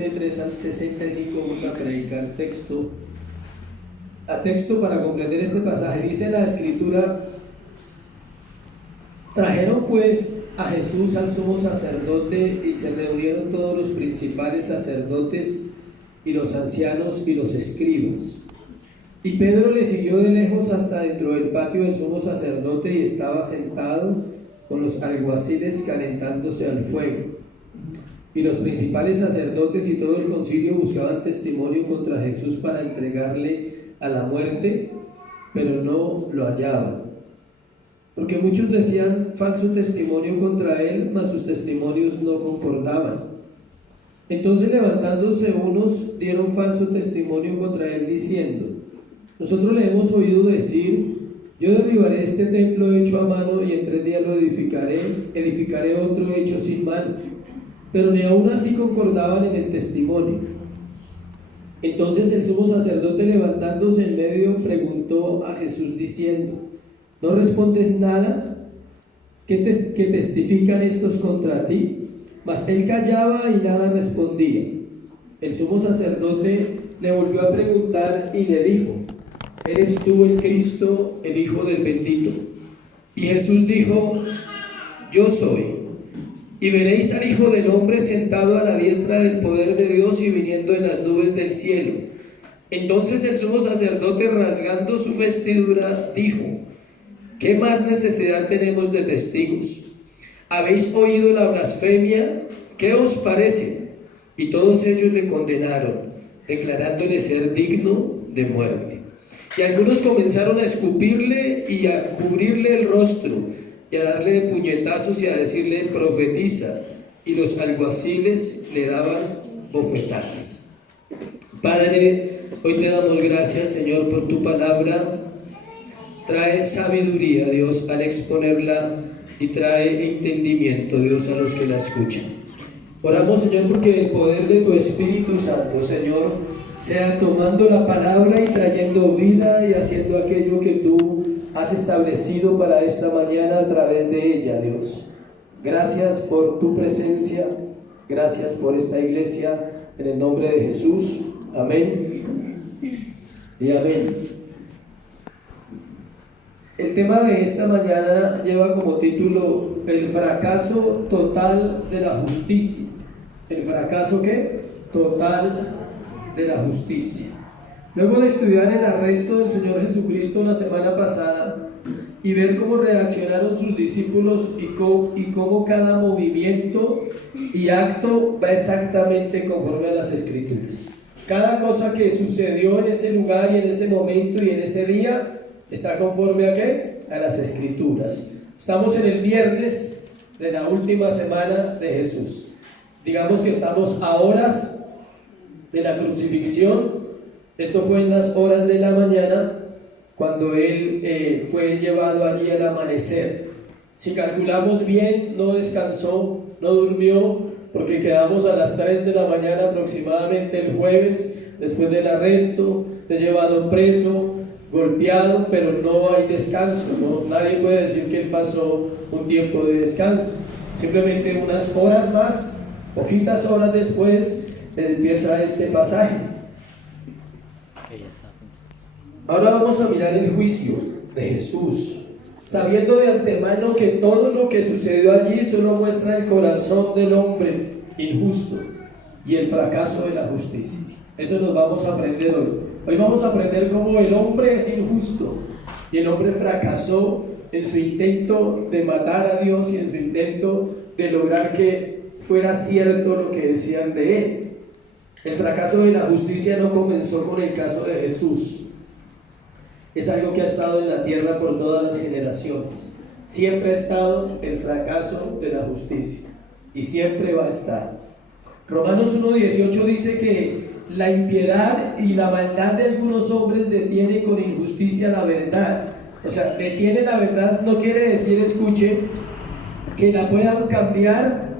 53 al 65 vamos a predicar texto para comprender este pasaje. Dice la escritura: trajeron pues a Jesús al sumo sacerdote y se reunieron todos los principales sacerdotes y los ancianos y los escribas. Y Pedro le siguió de lejos hasta dentro del patio del sumo sacerdote y estaba sentado con los alguaciles calentándose al fuego. Y los principales sacerdotes y todo el concilio buscaban testimonio contra Jesús para entregarle a la muerte, pero no lo hallaban, porque muchos decían falso testimonio contra él, mas sus testimonios no concordaban. Entonces, levantándose unos, dieron falso testimonio contra él, diciendo: nosotros le hemos oído decir: yo derribaré este templo hecho a mano y en 3 días lo edificaré otro hecho sin mano. Pero ni aún así concordaban en el testimonio. Entonces el sumo sacerdote, levantándose en medio, preguntó a Jesús diciendo: ¿no respondes nada? ¿Qué testifican estos contra ti? Mas él callaba y nada respondía. El sumo sacerdote le volvió a preguntar y le dijo: ¿eres tú el Cristo, el Hijo del bendito? Y Jesús dijo: yo soy. Y veréis al Hijo del Hombre sentado a la diestra del poder de Dios y viniendo en las nubes del cielo. Entonces el sumo sacerdote, rasgando su vestidura, dijo: ¿qué más necesidad tenemos de testigos? ¿Habéis oído la blasfemia? ¿Qué os parece? Y todos ellos le condenaron, declarándole ser digno de muerte. Y algunos comenzaron a escupirle y a cubrirle el rostro, y a darle de puñetazos y a decirle: profetiza. Y los alguaciles le daban bofetadas. Padre, hoy te damos gracias, Señor, por tu palabra. Trae sabiduría, Dios, al exponerla, y trae entendimiento, Dios, a los que la escuchan. Oramos, Señor, porque el poder de tu Espíritu Santo, Señor, sea tomando la palabra y trayendo vida y haciendo aquello que tú has establecido para esta mañana a través de ella, Dios. Gracias por tu presencia, gracias por esta iglesia, en el nombre de Jesús. Amén y amén. El tema de esta mañana lleva como título: el fracaso total de la justicia. ¿El fracaso qué? Total de la justicia. Luego de estudiar el arresto del Señor Jesucristo la semana pasada y ver cómo reaccionaron sus discípulos y cómo cada movimiento y acto va exactamente conforme a las Escrituras. Cada cosa que sucedió en ese lugar y en ese momento y en ese día está conforme a ¿qué? A las Escrituras. Estamos en el viernes de la última semana de Jesús. Digamos que estamos a horas de la crucifixión. Esto fue en las horas de la mañana, cuando él fue llevado allí al amanecer. Si calculamos bien, no descansó, no durmió, porque quedamos a las 3 de la mañana aproximadamente el jueves, después del arresto, de llevado preso, golpeado, pero no hay descanso, ¿no? Nadie puede decir que él pasó un tiempo de descanso. Simplemente unas horas más, poquitas horas después, empieza este pasaje. Ahora vamos a mirar el juicio de Jesús, sabiendo de antemano que todo lo que sucedió allí solo muestra el corazón del hombre injusto y el fracaso de la justicia. Eso nos vamos a aprender hoy. Hoy vamos a aprender cómo el hombre es injusto y el hombre fracasó en su intento de matar a Dios y en su intento de lograr que fuera cierto lo que decían de él. El fracaso de la justicia no comenzó con el caso de Jesús. Es algo que ha estado en la tierra por todas las generaciones. Siempre ha estado el fracaso de la justicia y siempre va a estar. Romanos 1:18 dice que la impiedad y la maldad de algunos hombres detiene con injusticia la verdad. O sea, detiene la verdad no quiere decir, escuche, que la puedan cambiar,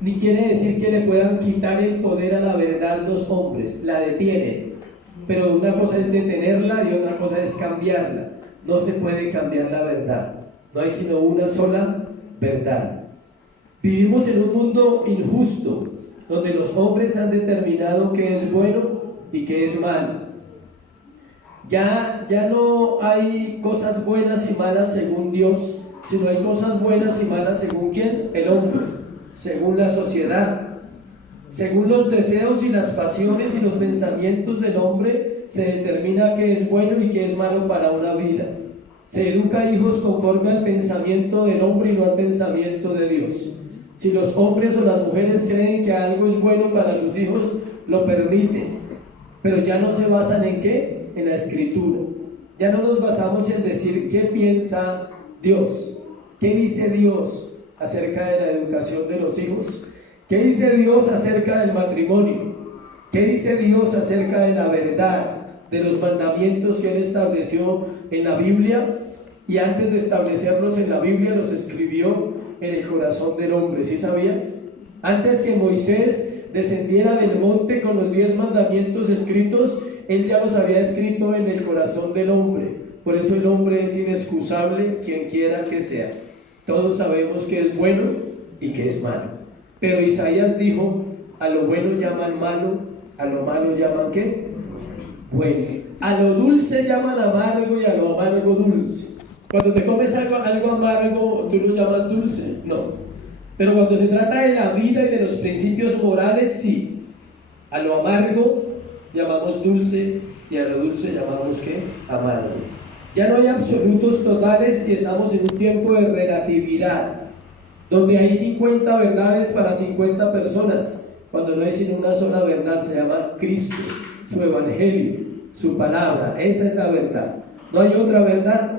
ni quiere decir que le puedan quitar el poder a la verdad los hombres. La detienen. Pero una cosa es detenerla y otra cosa es cambiarla. No se puede cambiar la verdad. No hay sino una sola verdad. Vivimos en un mundo injusto. donde los hombres han determinado qué es bueno y qué es malo. Ya no hay cosas buenas y malas según Dios, sino hay cosas buenas y malas según ¿quién? El hombre, según la sociedad, según los deseos y las pasiones y los pensamientos del hombre se determina qué es bueno y qué es malo para una vida. Se educa a hijos conforme al pensamiento del hombre y no al pensamiento de Dios. Si los hombres o las mujeres creen que algo es bueno para sus hijos, lo permiten, pero ya no se basan en ¿qué? En la escritura. Ya no nos basamos en decir qué piensa Dios, qué dice Dios acerca de la educación de los hijos, qué dice Dios acerca del matrimonio, qué dice Dios acerca de la verdad, de los mandamientos que Él estableció en la Biblia, y antes de establecerlos en la Biblia los escribió en el corazón del hombre. ¿Sí sabía? Antes que Moisés descendiera del monte con los 10 mandamientos escritos, Él ya los había escrito en el corazón del hombre. Por eso el hombre es inexcusable, quien quiera que sea. Todos sabemos que es bueno y que es malo. Pero Isaías dijo: a lo bueno llaman malo, a lo malo llaman ¿qué? Bueno. A lo dulce llaman amargo y a lo amargo dulce. Cuando te comes algo amargo, ¿tú lo llamas dulce? No. Pero cuando se trata de la vida y de los principios morales, sí. A lo amargo llamamos dulce y a lo dulce llamamos ¿qué? Amargo. Ya no hay absolutos totales y estamos en un tiempo de relatividad, donde hay 50 verdades para 50 personas, cuando no hay sino una sola verdad. Se llama Cristo, su evangelio, su palabra. Esa es la verdad. No hay otra verdad,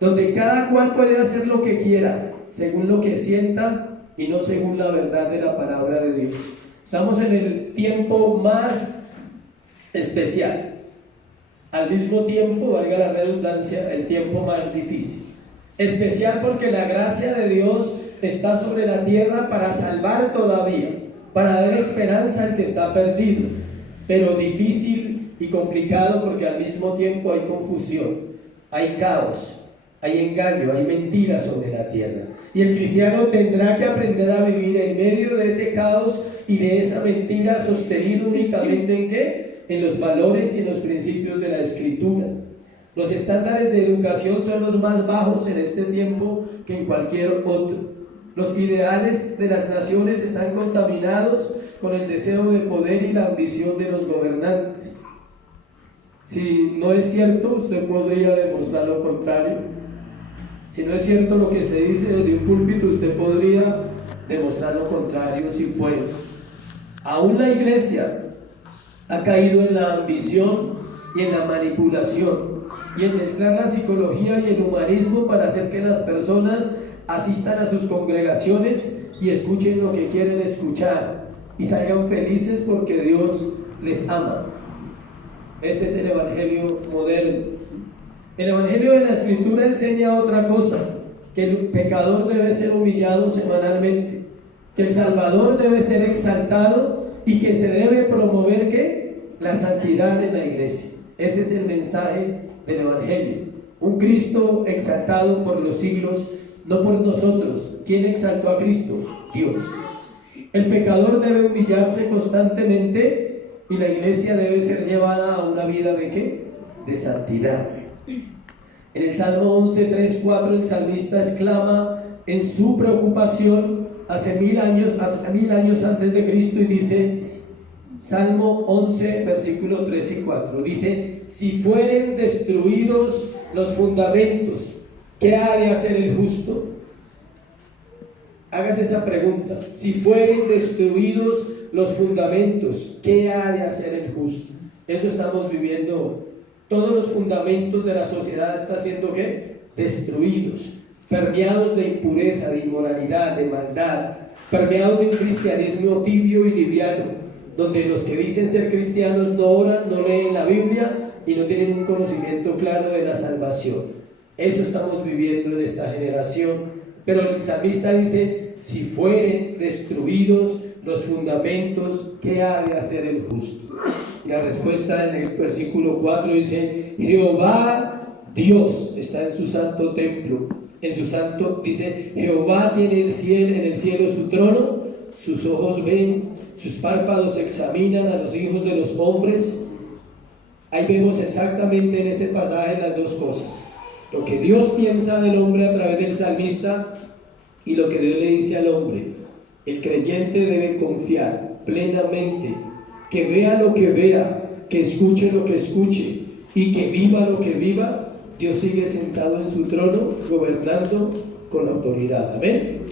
donde cada cual puede hacer lo que quiera, según lo que sienta y no según la verdad de la palabra de Dios. Estamos en el tiempo más especial, al mismo tiempo, valga la redundancia, el tiempo más difícil. Especial porque la gracia de Dios está sobre la tierra para salvar todavía, para dar esperanza al que está perdido, pero difícil y complicado porque al mismo tiempo hay confusión, hay caos, hay engaño, hay mentiras sobre la tierra. Y el cristiano tendrá que aprender a vivir en medio de ese caos y de esa mentira, sostenido únicamente ¿en qué? En los valores y en los principios de la Escritura. Los estándares de educación son los más bajos en este tiempo que en cualquier otro. Los ideales de las naciones están contaminados con el deseo de poder y la ambición de los gobernantes. Si no es cierto, usted podría demostrar lo contrario. Si no es cierto lo que se dice desde un púlpito, usted podría demostrar lo contrario si puede. Aún la iglesia ha caído en la ambición y en la manipulación y en mezclar la psicología y el humanismo para hacer que las personas asistan a sus congregaciones y escuchen lo que quieren escuchar y salgan felices porque Dios les ama. Este es el evangelio moderno. El evangelio de la Escritura enseña otra cosa: que el pecador debe ser humillado semanalmente, que el Salvador debe ser exaltado y que se debe promover ¿qué? La santidad en la iglesia. Ese es el mensaje del evangelio. Un Cristo exaltado por los siglos, no por nosotros. ¿Quién exaltó a Cristo? Dios. El pecador debe humillarse constantemente y la iglesia debe ser llevada a una vida ¿de qué? De santidad. En el Salmo 11, 3, 4 el salmista exclama en su preocupación hace mil años antes de Cristo y dice, Salmo 11, versículo 3 y 4, dice: si fueren destruidos los fundamentos, ¿qué ha de hacer el justo? Hágase esa pregunta. Si fueren destruidos los fundamentos, ¿qué ha de hacer el justo? Eso estamos viviendo. Todos los fundamentos de la sociedad están siendo ¿qué? Destruidos, permeados de impureza, de inmoralidad, de maldad, permeados de un cristianismo tibio y liviano, donde los que dicen ser cristianos no oran, no leen la Biblia y no tienen un conocimiento claro de la salvación. Eso estamos viviendo en esta generación. Pero el salmista dice: si fueren destruidos los fundamentos, ¿qué ha de hacer el justo? Y la respuesta en el versículo 4 dice: Jehová Dios está en su santo templo, en su santo, dice, Jehová tiene en el cielo su trono, sus ojos ven sus párpados examinan a los hijos de los hombres. Ahí vemos exactamente en ese pasaje las dos cosas: lo que Dios piensa del hombre a través del salmista y lo que Dios le dice al hombre. El creyente debe confiar plenamente, que vea lo que vea, que escuche lo que escuche y que viva lo que viva. Dios sigue sentado en su trono, gobernando con autoridad. Amén.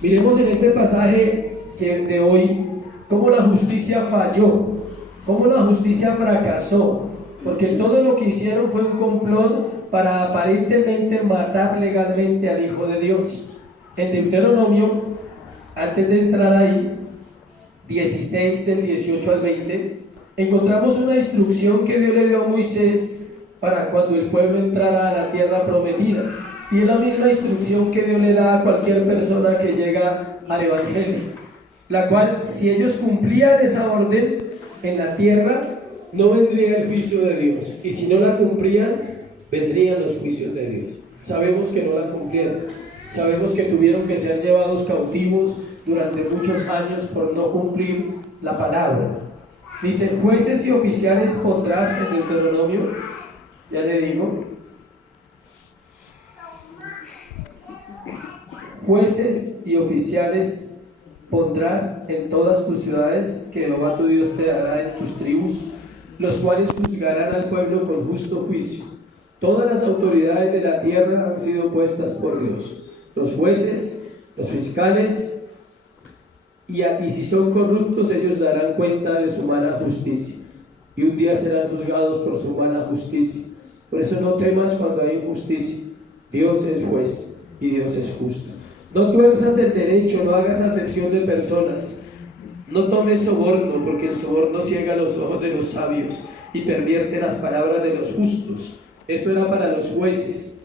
Miremos en este pasaje de hoy cómo la justicia falló, cómo la justicia fracasó, porque todo lo que hicieron fue un complot para aparentemente matar legalmente al Hijo de Dios. En Deuteronomio, antes de entrar ahí, 16 del 18 al 20, encontramos una instrucción que Dios le dio a Moisés para cuando el pueblo entrara a la tierra prometida, y es la misma instrucción que Dios le da a cualquier persona que llega al Evangelio, la cual, si ellos cumplían esa orden en la tierra, no vendría el juicio de Dios, y si no la cumplían, vendrían los juicios de Dios. Sabemos que no la cumplieron, sabemos que tuvieron que ser llevados cautivos durante muchos años por no cumplir la palabra. Dice: jueces y oficiales pondrás en Deuteronomio, ya le digo, jueces y oficiales pondrás en todas tus ciudades que Jehová tu Dios te dará en tus tribus, los cuales juzgarán al pueblo con justo juicio. Todas las autoridades de la tierra han sido puestas por Dios, los jueces, los fiscales, y si son corruptos, ellos darán cuenta de su mala justicia, y un día serán juzgados por su mala justicia. Por eso no temas cuando hay injusticia. Dios es juez y Dios es justo. No tuerzas el derecho, no hagas acepción de personas, no tomes soborno, porque el soborno ciega los ojos de los sabios y pervierte las palabras de los justos. Esto era para los jueces.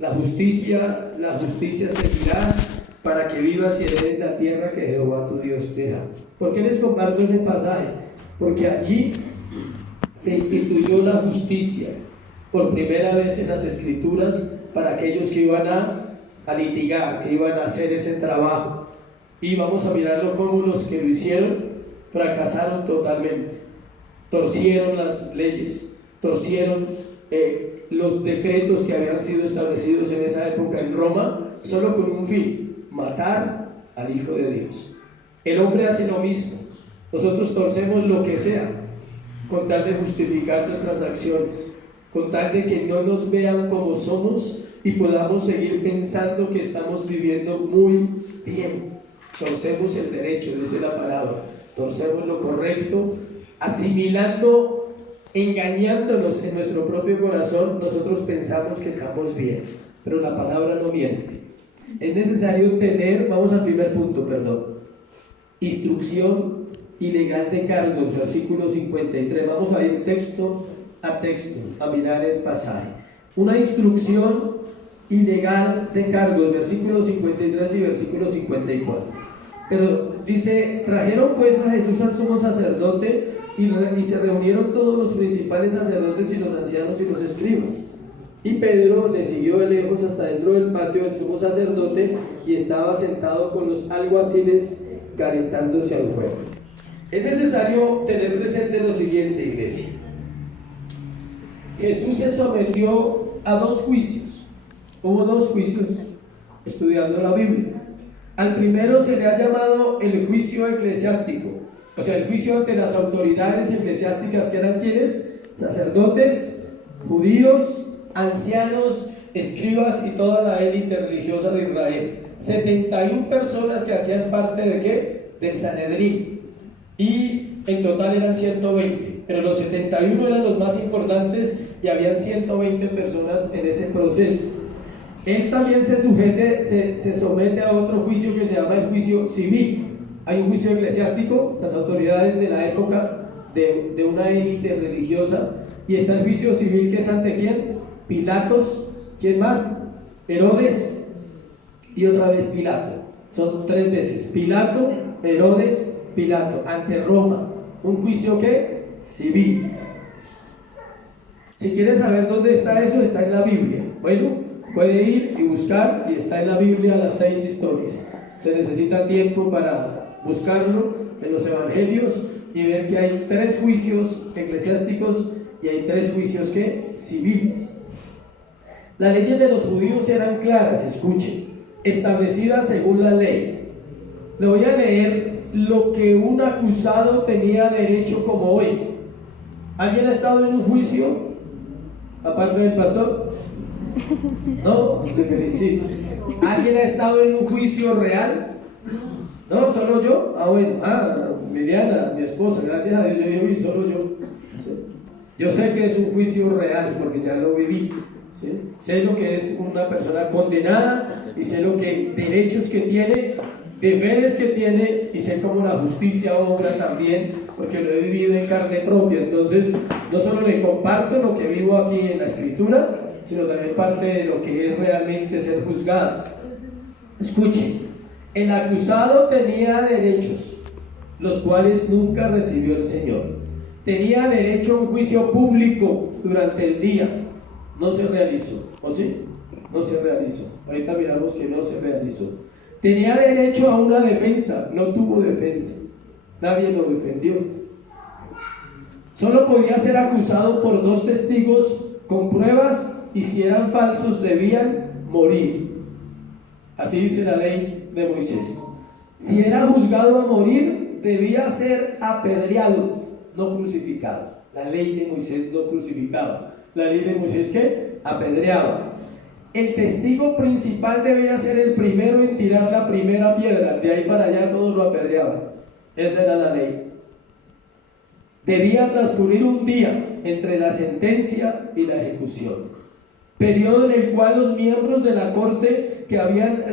La justicia seguirás para que vivas y heredes la tierra que Jehová tu Dios te da. ¿Por qué les comparto ese pasaje? Porque allí se instituyó la justicia por primera vez en las Escrituras para aquellos que iban a litigar, que iban a hacer ese trabajo. Y vamos a mirarlo como los que lo hicieron fracasaron totalmente, torcieron las leyes, torcieron los decretos que habían sido establecidos en esa época en Roma, solo con un fin: matar al Hijo de Dios. El hombre hace lo mismo. Nosotros torcemos lo que sea con tal de justificar nuestras acciones, con tal de que no nos vean como somos y podamos seguir pensando que estamos viviendo muy bien. Torcemos el derecho, dice la palabra, torcemos lo correcto, asimilando, engañándonos en nuestro propio corazón. Nosotros pensamos que estamos bien, pero la palabra no miente. Es necesario tener, vamos al primer punto, instrucción ilegal de cargos, versículo 53. Vamos a ir texto a texto a mirar el pasaje. Una instrucción ilegal de cargos, versículo 53 y versículo 54. Pero dice: trajeron pues a Jesús al sumo sacerdote y se reunieron todos los principales sacerdotes y los ancianos y los escribas. Y Pedro le siguió de lejos hasta dentro del patio del sumo sacerdote, y estaba sentado con los alguaciles calentándose al fuego. Es necesario tener presente lo siguiente, iglesia. Jesús se sometió a dos juicios. Hubo dos juicios estudiando la Biblia. Al primero se le ha llamado el juicio eclesiástico, o sea, el juicio ante las autoridades eclesiásticas, que eran ¿quiénes? Sacerdotes, judíos, ancianos, escribas y toda la élite religiosa de Israel. 71 personas que hacían parte ¿de qué? Del Sanedrín, y en total eran 120, pero los 71 eran los más importantes y habían 120 personas en ese proceso. Él también se somete a otro juicio que se llama el juicio civil. Hay un juicio eclesiástico, las autoridades de la época de una élite religiosa, y está el juicio civil, que es ante ¿quién? Pilatos. ¿Quién más? Herodes, y otra vez Pilato. Son 3 veces: Pilato, Herodes, Pilato, ante Roma. Un juicio ¿qué? Civil. Si quieres saber dónde está eso, está en la Biblia. Bueno, puede ir y buscar, y está en la Biblia las 6 historias. Se necesita tiempo para buscarlo, en los evangelios y ver que hay 3 juicios eclesiásticos y hay 3 juicios ¿qué? Civiles. Las leyes de los judíos eran claras, escuchen, establecidas según la ley. Le voy a leer lo que un acusado tenía derecho como hoy. ¿Alguien ha estado en un juicio? Aparte del pastor. No, te felicito. ¿Alguien ha estado en un juicio real? No, solo yo. Bueno, Liliana, mi esposa, gracias a Dios, yo viví, solo yo. ¿Sí? Yo sé que es un juicio real porque ya lo viví. ¿Sí? Sé lo que es una persona condenada y sé lo que derechos que tiene, deberes que tiene, y sé cómo la justicia obra también, porque lo he vivido en carne propia. Entonces, no solo le comparto lo que vivo aquí en la Escritura, sino también parte de lo que es realmente ser juzgado. Escuchen, el acusado tenía derechos, los cuales nunca recibió el Señor. Tenía derecho a un juicio público durante el día. No se realizó, ¿o sí? No se realizó. Ahorita miramos que no se realizó. Tenía derecho a una defensa, no tuvo defensa. Nadie lo defendió. Solo podía ser acusado por 2 testigos con pruebas, y si eran falsos debían morir. Así dice la ley de Moisés. Si era juzgado a morir, debía ser apedreado, no crucificado. La ley de Moisés no crucificaba. La ley de Moisés ¿qué? Apedreaba. El testigo principal debía ser el primero en tirar la primera piedra. De ahí para allá todos lo apedreaban. Esa era la ley. Debía transcurrir un día entre la sentencia y la ejecución, periodo en el cual los miembros de la corte que habían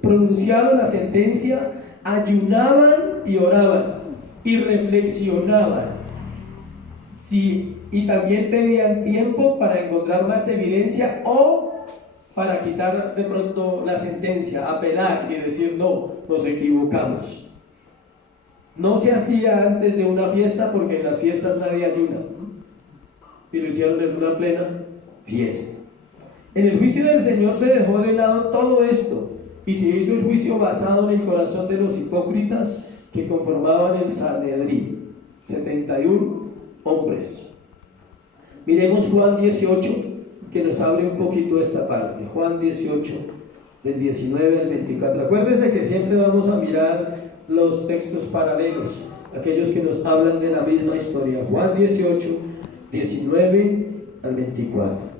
pronunciado la sentencia ayunaban y oraban y reflexionaban. Sí, y también pedían tiempo para encontrar más evidencia o para quitar de pronto la sentencia, apelar y decir no, nos equivocamos. No se hacía antes de una fiesta porque en las fiestas nadie ayuna, y lo hicieron en una plena fiesta. En el juicio del Señor se dejó de lado todo esto y se hizo el juicio basado en el corazón de los hipócritas que conformaban el Sanedrín, 71 hombres. Miremos Juan 18, que nos hable un poquito de esta parte. Juan 18, del 19 al 24. Acuérdense que siempre vamos a mirar los textos paralelos, aquellos que nos hablan de la misma historia. Juan 18, 19 al 24.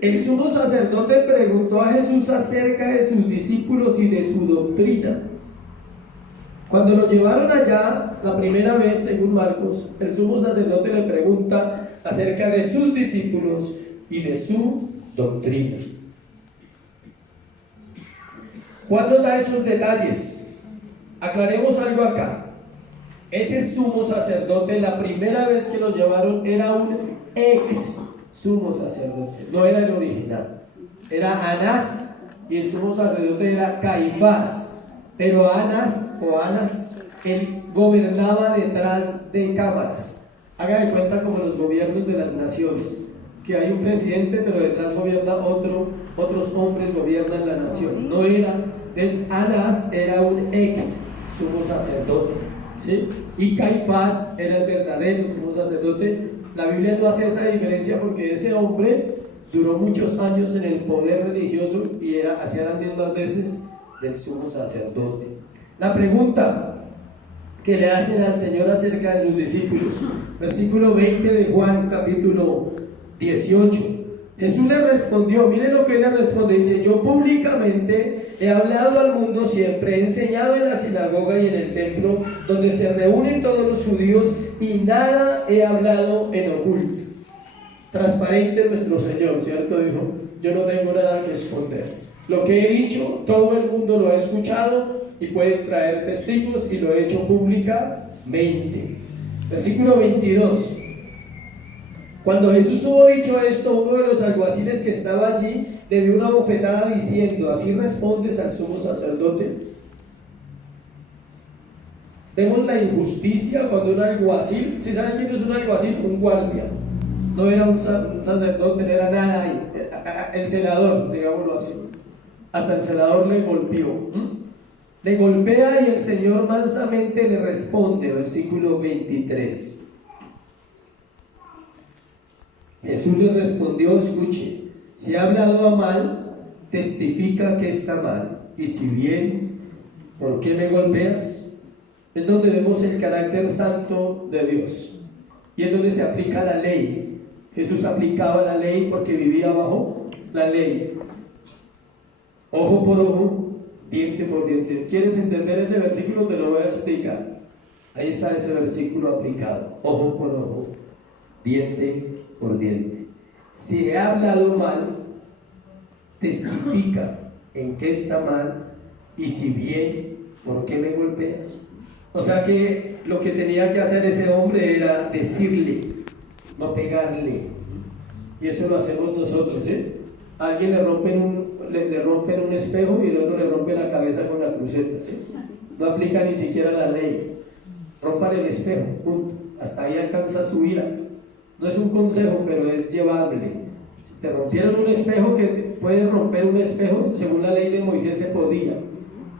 El sumo sacerdote preguntó a Jesús acerca de sus discípulos y de su doctrina. Cuando lo llevaron allá la primera vez, según Marcos, el sumo sacerdote le pregunta acerca de sus discípulos y de su doctrina. Juan nos da esos detalles. Aclaremos algo acá. Ese sumo sacerdote, la primera vez que lo llevaron, era un ex sumo sacerdote, no era el original. Era Anás y el sumo sacerdote era Caifás. Pero Anás, él gobernaba detrás de cámaras. Haga de cuenta como los gobiernos de las naciones, que hay un presidente, pero detrás gobierna otros hombres gobiernan la nación. No era, Anás era un ex sumo sacerdote, ¿sí? Y Caifás era el verdadero sumo sacerdote. La Biblia no hace esa diferencia porque ese hombre duró muchos años en el poder religioso y hacía las mismas veces del sumo sacerdote. La pregunta que le hacen al Señor acerca de sus discípulos, versículo 20 de Juan capítulo 18. Jesús le respondió, miren lo que él le responde, dice: yo públicamente he hablado al mundo siempre, he enseñado en la sinagoga y en el templo donde se reúnen todos los judíos, y nada he hablado en oculto. Transparente nuestro Señor, ¿cierto? Dijo, yo no tengo nada que esconder. Lo que he dicho, todo el mundo lo ha escuchado y pueden traer testigos, y lo he hecho públicamente. Versículo 22. Cuando Jesús hubo dicho esto, uno de los alguaciles que estaba allí le dio una bofetada diciendo: ¿así respondes al sumo sacerdote? Vemos la injusticia cuando un alguacil, ¿sí saben quién es un alguacil? Un guardia. No era un sacerdote, no era nada ahí. El celador, digámoslo así. Hasta el celador le golpeó. Le golpea y el Señor mansamente le responde, versículo 23. Jesús le respondió, escuche, si ha hablado a mal, testifica que está mal, y si bien, ¿por qué me golpeas? Es donde vemos el carácter santo de Dios, y es donde se aplica la ley. Jesús aplicaba la ley porque vivía bajo la ley. Ojo por ojo, diente por diente. ¿Quieres entender ese versículo? Te lo voy a explicar. Ahí está ese versículo aplicado. Ojo por ojo, diente por diente. Si he hablado mal, testifica en qué está mal, y si bien, ¿por qué me golpeas? O sea que lo que tenía que hacer ese hombre era decirle, no pegarle. Y eso lo hacemos nosotros, ¿eh? A alguien le rompen un espejo y el otro le rompe la cabeza con la cruceta, ¿sí? No aplica ni siquiera la ley. Rompan el espejo, punto. Hasta ahí alcanza su ira. No es un consejo, pero es llevable. Si te rompieron un espejo, que puedes romper un espejo, según la ley de Moisés se podía.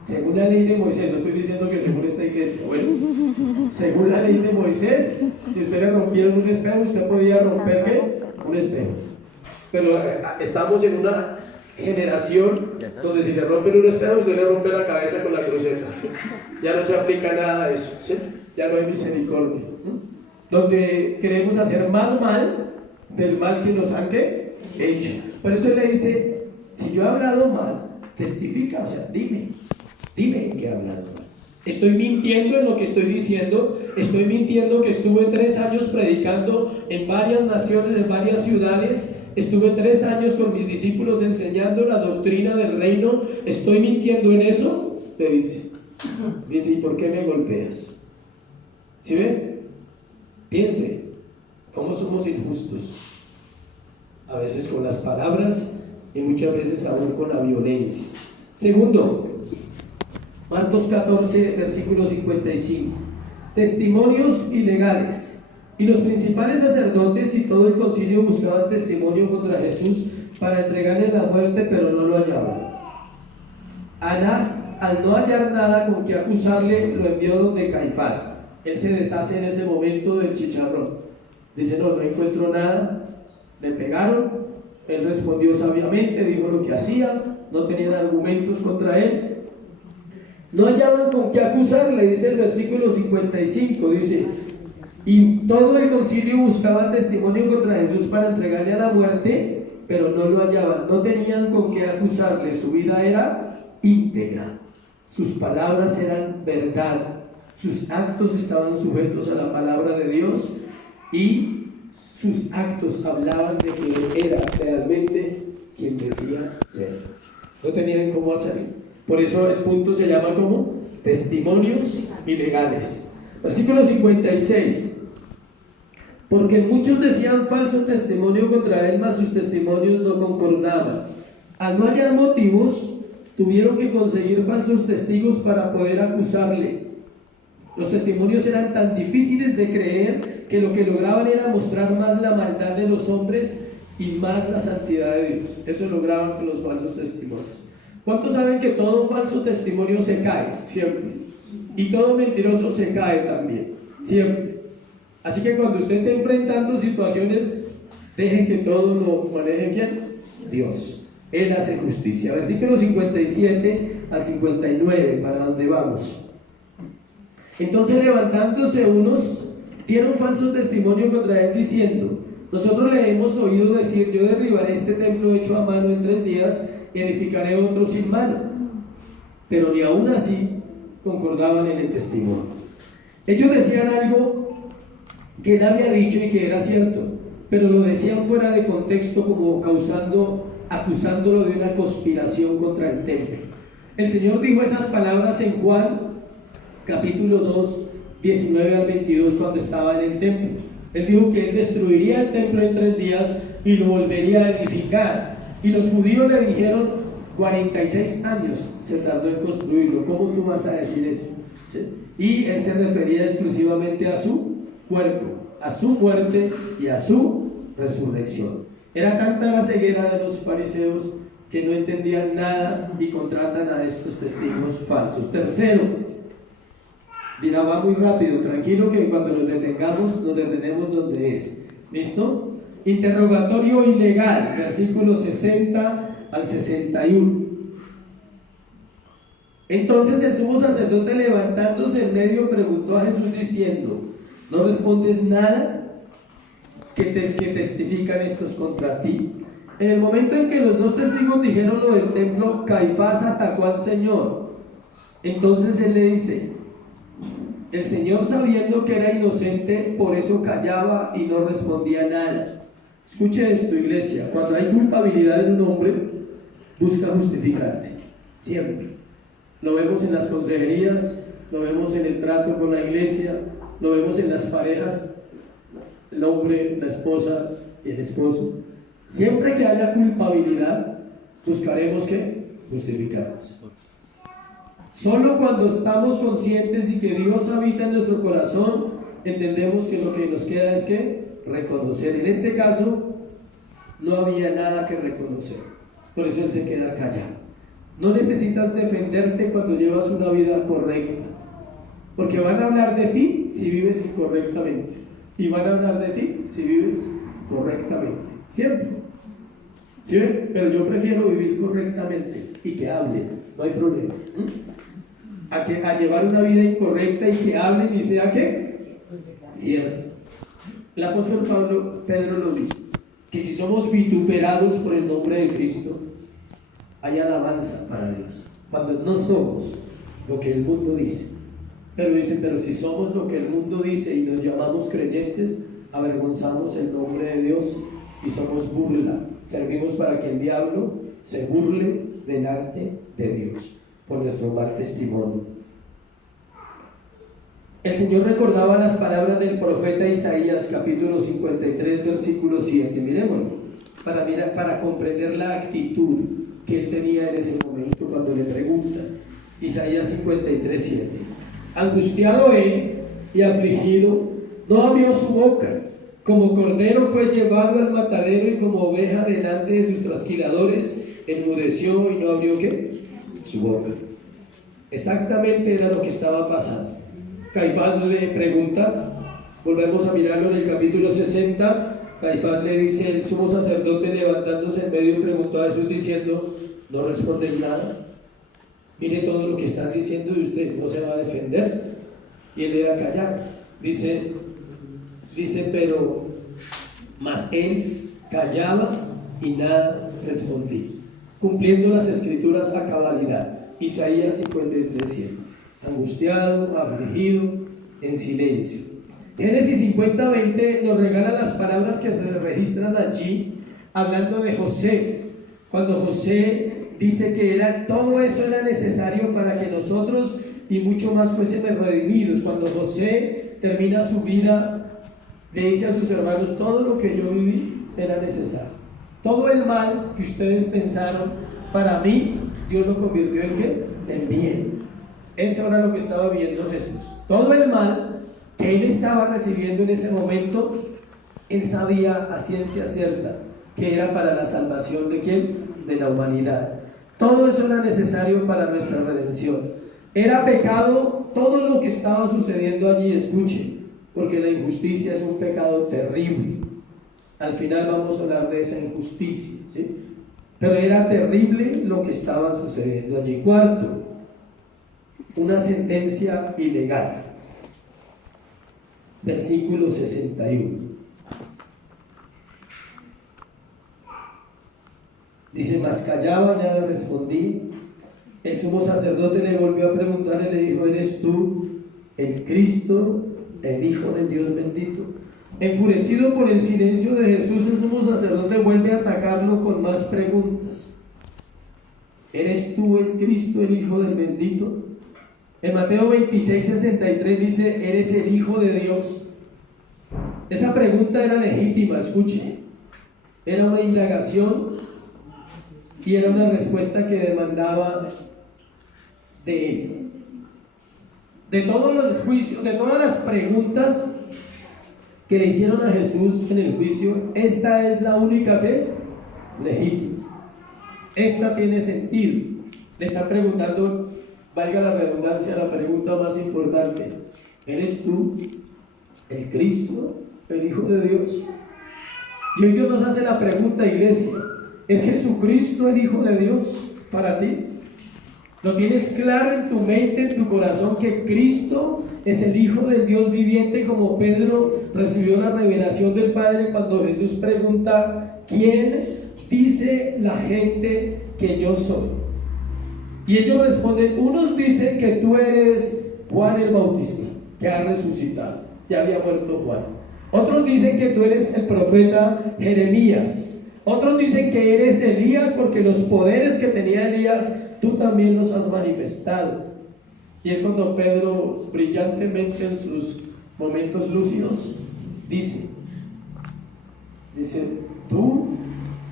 Según la ley de Moisés, no estoy diciendo que según esta iglesia, bueno, según la ley de Moisés, si usted le rompieron un espejo, usted podía romper ¿qué? Un espejo. Pero estamos en una generación donde si le rompen un espejo, usted le rompe la cabeza con la cruceta. Ya no se aplica nada a eso, ¿sí? Ya no hay misericordia. Donde queremos hacer más mal del mal que nos han hecho. Por eso le dice, si yo he hablado mal, testifica, o sea, dime en qué he hablado mal. Estoy mintiendo en lo que estoy diciendo, estoy mintiendo que estuve 3 años predicando en varias naciones, en varias ciudades, estuve 3 años con mis discípulos enseñando la doctrina del reino, estoy mintiendo en eso, te dice, ¿y por qué me golpeas? ¿Sí ven? Piense, ¿cómo somos injustos? A veces con las palabras y muchas veces aún con la violencia. Segundo, Marcos 14, versículo 55. Testimonios ilegales. Y los principales sacerdotes y todo el concilio buscaban testimonio contra Jesús para entregarle la muerte, pero no lo hallaban. Anás, al no hallar nada con que acusarle, lo envió donde Caifás. Él se deshace en ese momento del chicharrón. Dice, no encuentro nada. Le pegaron, él respondió sabiamente, dijo lo que hacía, no tenían argumentos contra él. No hallaban con qué acusarle, dice el versículo 55, dice, y todo el concilio buscaba testimonio contra Jesús para entregarle a la muerte, pero no lo hallaban, no tenían con qué acusarle, su vida era íntegra, sus palabras eran verdad, sus actos estaban sujetos a la palabra de Dios y sus actos hablaban de que era realmente quien decía ser. No tenían cómo hacerlo. Por eso el punto se llama como testimonios ilegales. Versículo 56. Porque muchos decían falso testimonio contra él, mas sus testimonios no concordaban. Al no hallar motivos, tuvieron que conseguir falsos testigos para poder acusarle. Los testimonios eran tan difíciles de creer que lo que lograban era mostrar más la maldad de los hombres y más la santidad de Dios. Eso lograban con los falsos testimonios. ¿Cuántos saben que todo falso testimonio se cae? Siempre. Y todo mentiroso se cae también. Siempre. Así que cuando usted esté enfrentando situaciones, deje que todo lo maneje ¿quién? Dios. Él hace justicia. Versículo 57 al 59, para dónde vamos. Entonces levantándose unos, dieron falso testimonio contra él diciendo, nosotros le hemos oído decir, yo derribaré este templo hecho a mano en 3 días, y edificaré otro sin mano. Pero ni aún así concordaban en el testimonio. Ellos decían algo que él había dicho y que era cierto, pero lo decían fuera de contexto, como acusándolo de una conspiración contra el templo. El Señor dijo esas palabras en Juan capítulo 2, 19 al 22, cuando estaba en el templo. Él dijo que él destruiría el templo en 3 días y lo volvería a edificar. Y los judíos le dijeron, 46 años se tardó en construirlo, ¿cómo tú vas a decir eso? ¿Sí? Y él se refería exclusivamente a su cuerpo, a su muerte y a su resurrección. Era tanta la ceguera de los fariseos que no entendían nada y contratan a estos testigos falsos. Tercero, dirá, va muy rápido, tranquilo que cuando nos detenemos donde es. ¿Listo? Interrogatorio ilegal, versículos 60 al 61. Entonces el sumo sacerdote, levantándose en medio, preguntó a Jesús diciendo: ¿no respondes nada? ¿Qué testifican estos contra ti? En el momento en que los dos testigos dijeron lo del templo, Caifás atacó al Señor. Entonces él le dice: el Señor, sabiendo que era inocente, por eso callaba y no respondía nada. Escuche esto, iglesia: cuando hay culpabilidad en un hombre, busca justificarse, siempre. Lo vemos en las consejerías, lo vemos en el trato con la iglesia, lo vemos en las parejas, el hombre, la esposa y el esposo. Siempre que haya culpabilidad, buscaremos que justificarnos. Solo cuando estamos conscientes y que Dios habita en nuestro corazón, entendemos que lo que nos queda es que reconocer. En este caso, no había nada que reconocer, por eso él se queda callado. No necesitas defenderte cuando llevas una vida correcta, porque van a hablar de ti si vives incorrectamente, y van a hablar de ti si vives correctamente, siempre. ¿Sí ven? Pero yo prefiero vivir correctamente y que hablen, no hay problema. A llevar una vida incorrecta y que hablen y sea ¿qué? Cierto. El apóstol Pedro lo dice, que si somos vituperados por el nombre de Cristo, hay alabanza para Dios, cuando no somos lo que el mundo dice. Pero dice, pero si somos lo que el mundo dice y nos llamamos creyentes, avergonzamos el nombre de Dios y somos burla. Servimos para que el diablo se burle delante de Dios por nuestro mal testimonio. El Señor recordaba las palabras del profeta Isaías, capítulo 53, versículo 7. Miremoslo, para comprender la actitud que él tenía en ese momento cuando le preguntan. Isaías 53, 7. Angustiado él y afligido, no abrió su boca. Como cordero fue llevado al matadero, y como oveja delante de sus trasquiladores, enmudeció y no abrió ¿qué? Su boca. Exactamente era lo que estaba pasando. Caifás le pregunta, volvemos a mirarlo en el capítulo 60. Caifás le dice, el sumo sacerdote, levantándose en medio, preguntó a Jesús diciendo: ¿no respondes nada? Mire todo lo que están diciendo de usted, ¿no se va a defender? Y él era callado. Dice, pero mas él callaba y nada respondía, cumpliendo las escrituras a cabalidad. Isaías 53:7. Angustiado, afligido, en silencio. Génesis 50:20 nos regala las palabras que se registran allí, hablando de José, cuando José dice que todo eso era necesario para que nosotros y mucho más fuésemos redimidos. Cuando José termina su vida, le dice a sus hermanos: todo lo que yo viví era necesario. Todo el mal que ustedes pensaron, para mí, Dios lo convirtió en ¿qué? En bien. Eso era lo que estaba viendo Jesús. Todo el mal que él estaba recibiendo en ese momento, él sabía a ciencia cierta que era para la salvación ¿de quién? De la humanidad. Todo eso era necesario para nuestra redención. Era pecado todo lo que estaba sucediendo allí, escuche, porque la injusticia es un pecado terrible. Al final vamos a hablar de esa injusticia, ¿sí? Pero era terrible lo que estaba sucediendo allí. Cuarto, una sentencia ilegal. Versículo 61. Dice: mas callaba, nada respondí. El sumo sacerdote le volvió a preguntar y le dijo: ¿eres tú el Cristo, el Hijo del Dios bendito? Enfurecido por el silencio de Jesús, el sumo sacerdote vuelve a atacarlo con más preguntas. ¿Eres tú el Cristo, el Hijo del bendito? En Mateo 26:63 dice: ¿eres el Hijo de Dios? Esa pregunta era legítima, escuche. Era una indagación y era una respuesta que demandaba de él. De todos los juicios, de todas las preguntas que le hicieron a Jesús en el juicio, esta es la única que legítima. esta tiene sentido. Le están preguntando, valga la redundancia, la pregunta más importante: ¿eres tú el Cristo, el Hijo de Dios? Y hoy Dios nos hace la pregunta, iglesia: ¿es Jesucristo el Hijo de Dios para ti? ¿Lo tienes claro en tu mente, en tu corazón, que Cristo es el Hijo del Dios viviente, como Pedro recibió la revelación del Padre cuando Jesús pregunta: ¿quién dice la gente que yo soy? Y ellos responden: unos dicen que tú eres Juan el Bautista, que ha resucitado, ya había muerto Juan. Otros dicen que tú eres el profeta Jeremías. Otros dicen que eres Elías, porque los poderes que tenía Elías tú también los has manifestado. Y es cuando Pedro, brillantemente en sus momentos lúcidos, dice: tú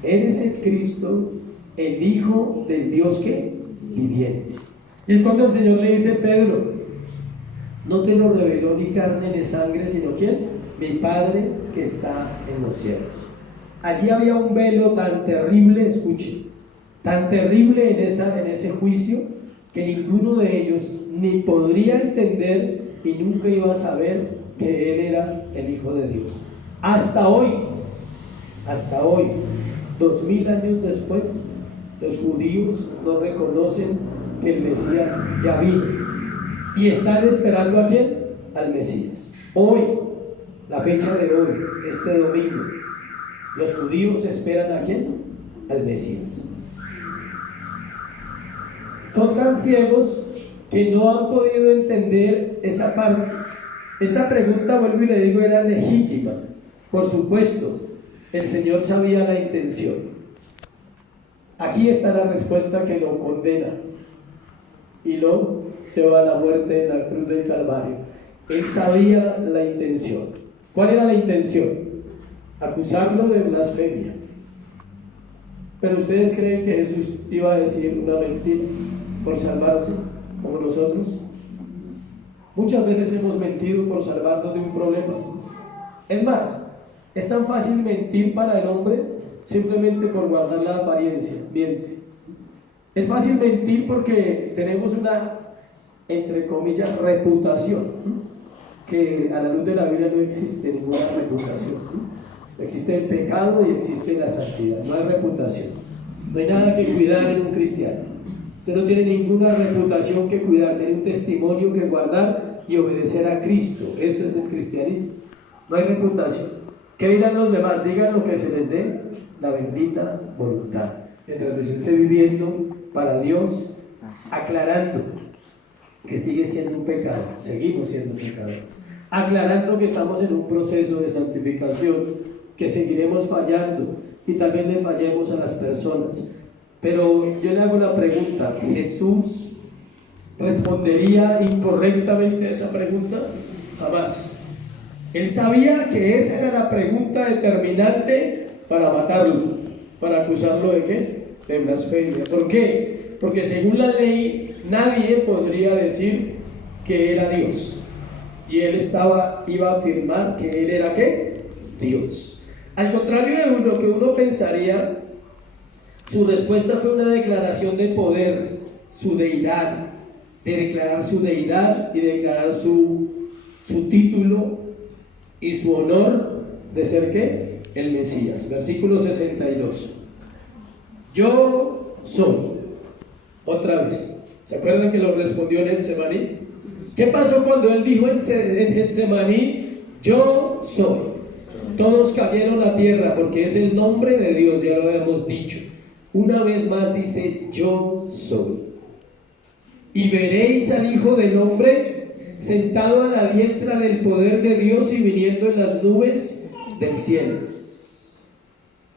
eres el Cristo, el Hijo del Dios que viviente. Y es cuando el Señor le dice: Pedro, no te lo reveló ni carne ni sangre, sino ¿quién? Mi Padre que está en los cielos. Allí había un velo tan terrible, escuche, tan terrible en ese juicio, que ninguno de ellos ni podría entender y nunca iba a saber que Él era el Hijo de Dios. Hasta hoy, 2000 años después, los judíos no reconocen que el Mesías ya vino y están esperando ¿a quién? Al Mesías. Hoy, la fecha de hoy, este domingo, los judíos esperan ¿a quién? Al Mesías. Son tan ciegos que no han podido entender esa parte. Esta pregunta, vuelvo y le digo, era legítima. Por supuesto, el Señor sabía la intención. Aquí está la respuesta que lo condena y lo lleva a la muerte en la cruz del Calvario. Él sabía la intención. ¿Cuál era la intención? Acusarlo de blasfemia. Pero ustedes creen que Jesús iba a decir una mentira por salvarse, como nosotros. Muchas veces hemos mentido por salvarnos de un problema. Es más, es tan fácil mentir para el hombre simplemente por guardar la apariencia. Miente. Es fácil mentir porque tenemos una, entre comillas, reputación, que a la luz de la Biblia no existe ninguna reputación. Existe el pecado y existe la santidad. No hay reputación. No hay nada que cuidar en un cristiano. Usted no tiene ninguna reputación que cuidar, tiene un testimonio que guardar y obedecer a Cristo. Eso es el cristianismo. No hay reputación. ¿Qué dirán los demás? Digan lo que se les dé la bendita voluntad. Mientras usted esté viviendo para Dios, aclarando que sigue siendo un pecado, seguimos siendo pecadores, aclarando que estamos en un proceso de santificación, que seguiremos fallando y también le fallemos a las personas. Pero yo le hago la pregunta: ¿Jesús respondería incorrectamente a esa pregunta? Jamás. Él sabía que esa era la pregunta determinante para matarlo, para acusarlo ¿de qué? De blasfemia. ¿Por qué? Porque según la ley nadie podría decir que era Dios, y él iba a afirmar que él era ¿qué? Dios. Al contrario de lo que uno pensaría, su respuesta fue una declaración de poder, su deidad, de declarar su deidad y declarar su título y su honor de ser ¿qué? El Mesías. Versículo 62. Yo soy. Otra vez. ¿Se acuerdan que lo respondió en Getsemaní? ¿Qué pasó cuando él dijo en Getsemaní: yo soy? Todos cayeron a tierra porque es el nombre de Dios, ya lo habíamos dicho. Una vez más dice: yo soy. Y veréis al Hijo del Hombre sentado a la diestra del poder de Dios y viniendo en las nubes del cielo.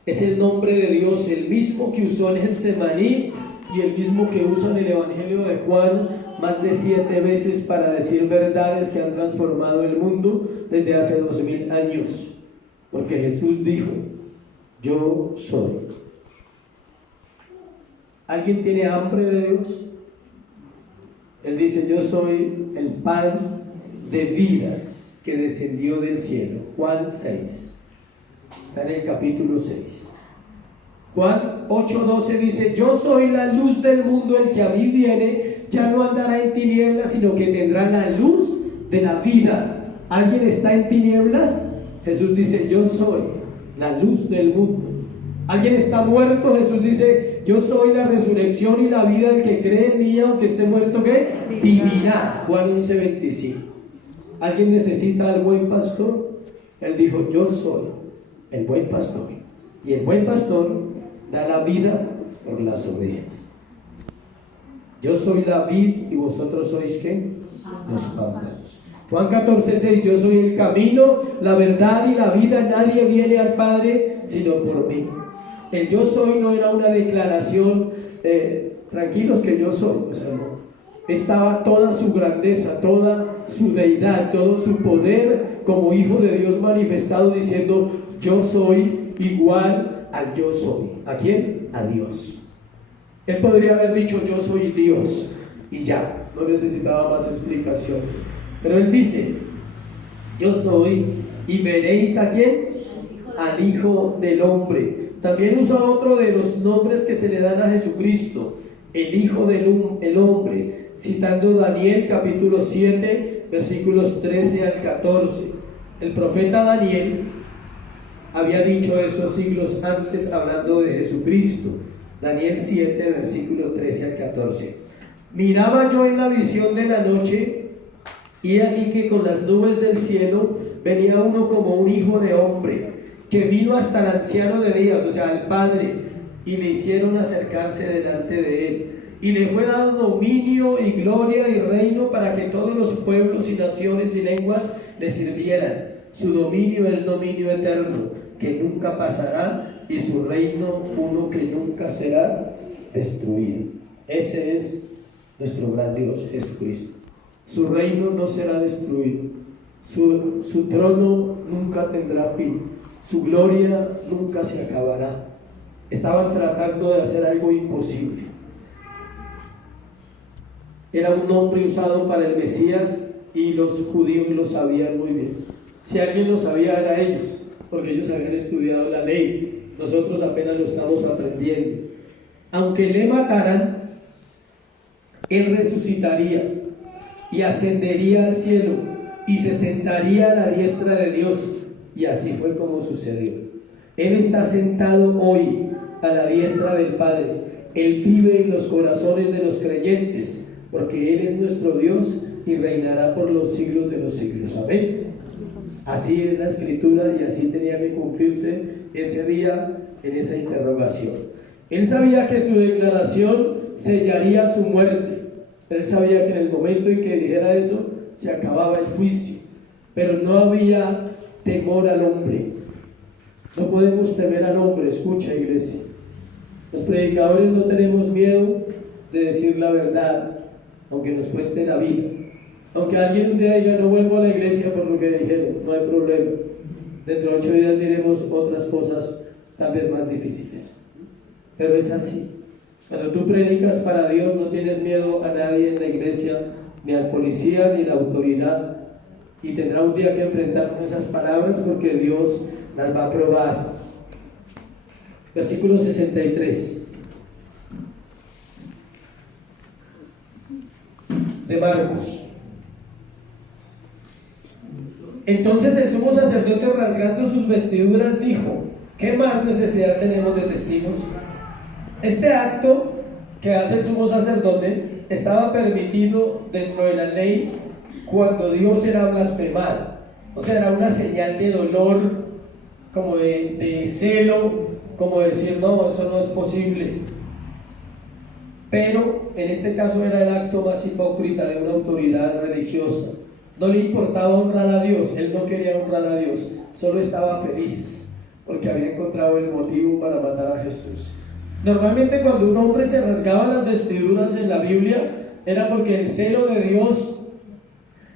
Es el nombre de Dios, el mismo que usó en Getsemaní y el mismo que usa en el Evangelio de Juan más de 7 veces para decir verdades que han transformado el mundo desde hace 2000 años. Porque Jesús dijo: yo soy. ¿Alguien tiene hambre de Dios? Él dice: yo soy el pan de vida que descendió del cielo. Juan 6. Está en el capítulo 6. Juan 8:12 dice: yo soy la luz del mundo, el que a mí viene ya no andará en tinieblas, sino que tendrá la luz de la vida. ¿Alguien está en tinieblas? Jesús dice: yo soy la luz del mundo. ¿Alguien está muerto? Jesús dice: yo soy la resurrección y la vida, el que cree en mí, aunque esté muerto, ¿qué? Vivirá. Juan 11:25. ¿Alguien necesita al buen pastor? Él dijo: yo soy el buen pastor, y el buen pastor da la vida por las ovejas. Yo soy la vid y vosotros sois ¿qué? Los pámpanos. Juan 14:6: yo soy el camino, la verdad y la vida, nadie viene al Padre sino por mí. El yo soy no era una declaración, tranquilos que yo soy, o sea, no. Estaba toda su grandeza, toda su deidad, todo su poder como hijo de Dios manifestado, diciendo: yo soy igual al yo soy. ¿A quién? A Dios. Él podría haber dicho: yo soy Dios, y ya, no necesitaba más explicaciones. Pero él dice: yo soy, y veréis ¿a quién? Al Hijo del Hombre. También usa otro de los nombres que se le dan a Jesucristo, el Hijo del Hombre, citando Daniel capítulo 7, versículos 13 al 14. El profeta Daniel había dicho eso siglos antes, hablando de Jesucristo. Daniel 7, versículo 13 al 14. Miraba yo en la visión de la noche, y aquí que con las nubes del cielo venía uno como un hijo de hombre, que vino hasta el anciano de días, o sea, al Padre, y le hicieron acercarse delante de él. Y le fue dado dominio y gloria y reino para que todos los pueblos y naciones y lenguas le sirvieran. Su dominio es dominio eterno, que nunca pasará, y su reino uno que nunca será destruido. Ese es nuestro gran Dios Jesucristo. Su reino no será destruido, su trono nunca tendrá fin, su gloria nunca se acabará. Estaban tratando de hacer algo imposible. Era un nombre usado para el Mesías, y los judíos lo sabían muy bien. Si alguien lo sabía, era ellos, porque ellos habían estudiado la ley. Nosotros apenas lo estamos aprendiendo. Aunque le mataran, él resucitaría y ascendería al cielo y se sentaría a la diestra de Dios. Y así fue como sucedió. Él está sentado hoy a la diestra del Padre. Él vive en los corazones de los creyentes, porque Él es nuestro Dios y reinará por los siglos de los siglos. Amén. Así es la escritura, y así tenía que cumplirse ese día en esa interrogación. Él sabía que su declaración sellaría su muerte. Él sabía que en el momento en que dijera eso se acababa el juicio, pero no había temor al hombre. No podemos temer al hombre. Escucha, iglesia, los predicadores no tenemos miedo de decir la verdad, aunque nos cueste la vida. Aunque alguien un día diga: no vuelvo a la iglesia por lo que dijeron, no hay problema. Dentro de 8 días diremos otras cosas tal vez más difíciles. Pero es así. Cuando tú predicas para Dios, no tienes miedo a nadie en la iglesia, ni al policía, ni a la autoridad. Y tendrá un día que enfrentar con esas palabras, porque Dios las va a probar. Versículo 63 de Marcos. Entonces el sumo sacerdote, rasgando sus vestiduras, dijo: ¿qué más necesidad tenemos de testigos? Este acto que hace el sumo sacerdote estaba permitido dentro de la ley cuando Dios era blasfemado. O sea, era una señal de dolor, como de celo, como decir: no, eso no es posible. Pero en este caso era el acto más hipócrita de una autoridad religiosa. No le importaba honrar a Dios, él no quería honrar a Dios, solo estaba feliz porque había encontrado el motivo para matar a Jesús. Normalmente cuando un hombre se rasgaba las vestiduras en la Biblia era porque el celo de Dios,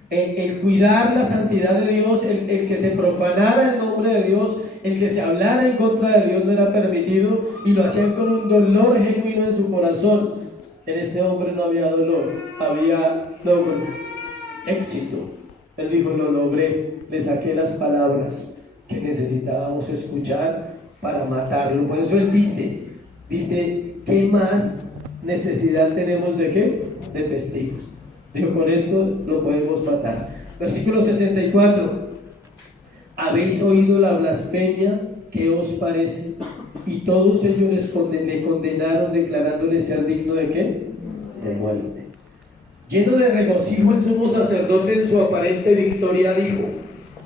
el cuidar la santidad de Dios, el que se profanara el nombre de Dios, el que se hablara en contra de Dios no era permitido, y lo hacían con un dolor genuino en su corazón. En este hombre no había dolor, había logro, éxito. Él dijo: lo logré, le saqué las palabras que necesitábamos escuchar para matarlo. Por eso él dice, ¿qué más necesidad tenemos de qué? De testigos. Digo, con esto lo podemos matar. Versículo 64. ¿Habéis oído la blasfemia? ¿Qué os parece? Y todos ellos le condenaron, declarándole ser digno de ¿qué? De muerte. Lleno de regocijo, el sumo sacerdote en su aparente victoria dijo,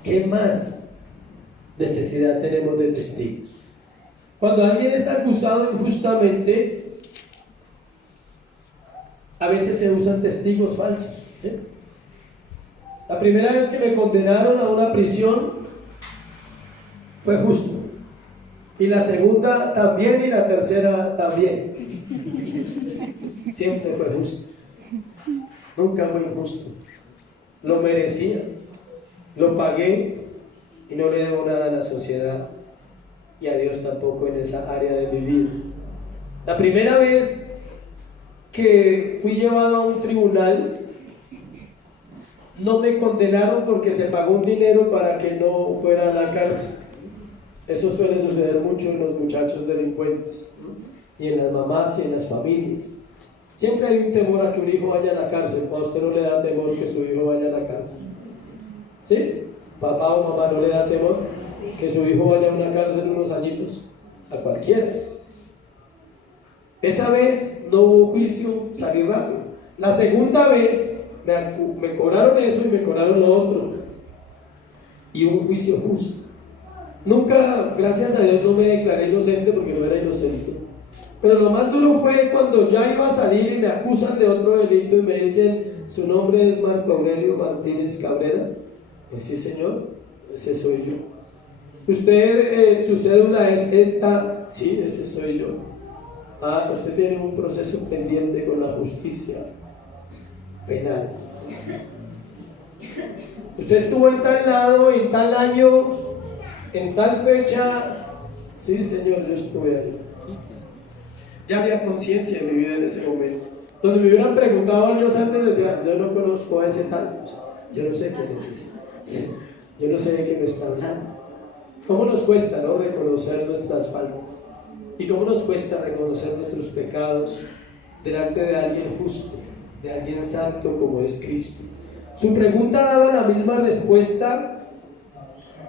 ¿qué más necesidad tenemos de testigos? Cuando alguien es acusado injustamente, a veces se usan testigos falsos, ¿sí? La primera vez que me condenaron a una prisión fue justo, y la segunda también, y la tercera también. Siempre fue justo, nunca fue injusto. Lo merecía, lo pagué y no le debo nada a la sociedad y a Dios tampoco en esa área de mi vida. La primera vez que fui llevado a un tribunal, no me condenaron porque se pagó un dinero para que no fuera a la cárcel. Eso suele suceder mucho en los muchachos delincuentes, ¿no? Y en las mamás y en las familias. Siempre hay un temor a que un hijo vaya a la cárcel. A usted no le da temor que su hijo vaya a la cárcel, ¿sí? Papá o mamá no le da temor que su hijo vaya a una cárcel unos añitos, a cualquiera. Esa vez no hubo juicio, salí rápido. La segunda vez me cobraron eso y me cobraron lo otro, y hubo un juicio justo. Nunca, gracias a Dios, no me declaré inocente porque no era inocente. Pero lo más duro fue cuando ya iba a salir y me acusan de otro delito y me dicen, su nombre es Marco Aurelio Martínez Cabrera. Y sí, señor, ese soy yo. Usted, su cédula es esta. Sí, ese soy yo. Ah, usted tiene un proceso pendiente con la justicia penal. Usted estuvo en tal lado, en tal año, en tal fecha. Sí, señor, yo estuve ahí. Ya había conciencia en mi vida en ese momento. Donde me hubieran preguntado años antes, decía, yo no conozco a ese tal, yo no sé quién es ese, yo no sé de qué me está hablando. ¿Cómo nos cuesta, no, reconocer nuestras faltas? ¿Y cómo nos cuesta reconocer nuestros pecados delante de alguien justo, de alguien santo como es Cristo? Su pregunta daba la misma respuesta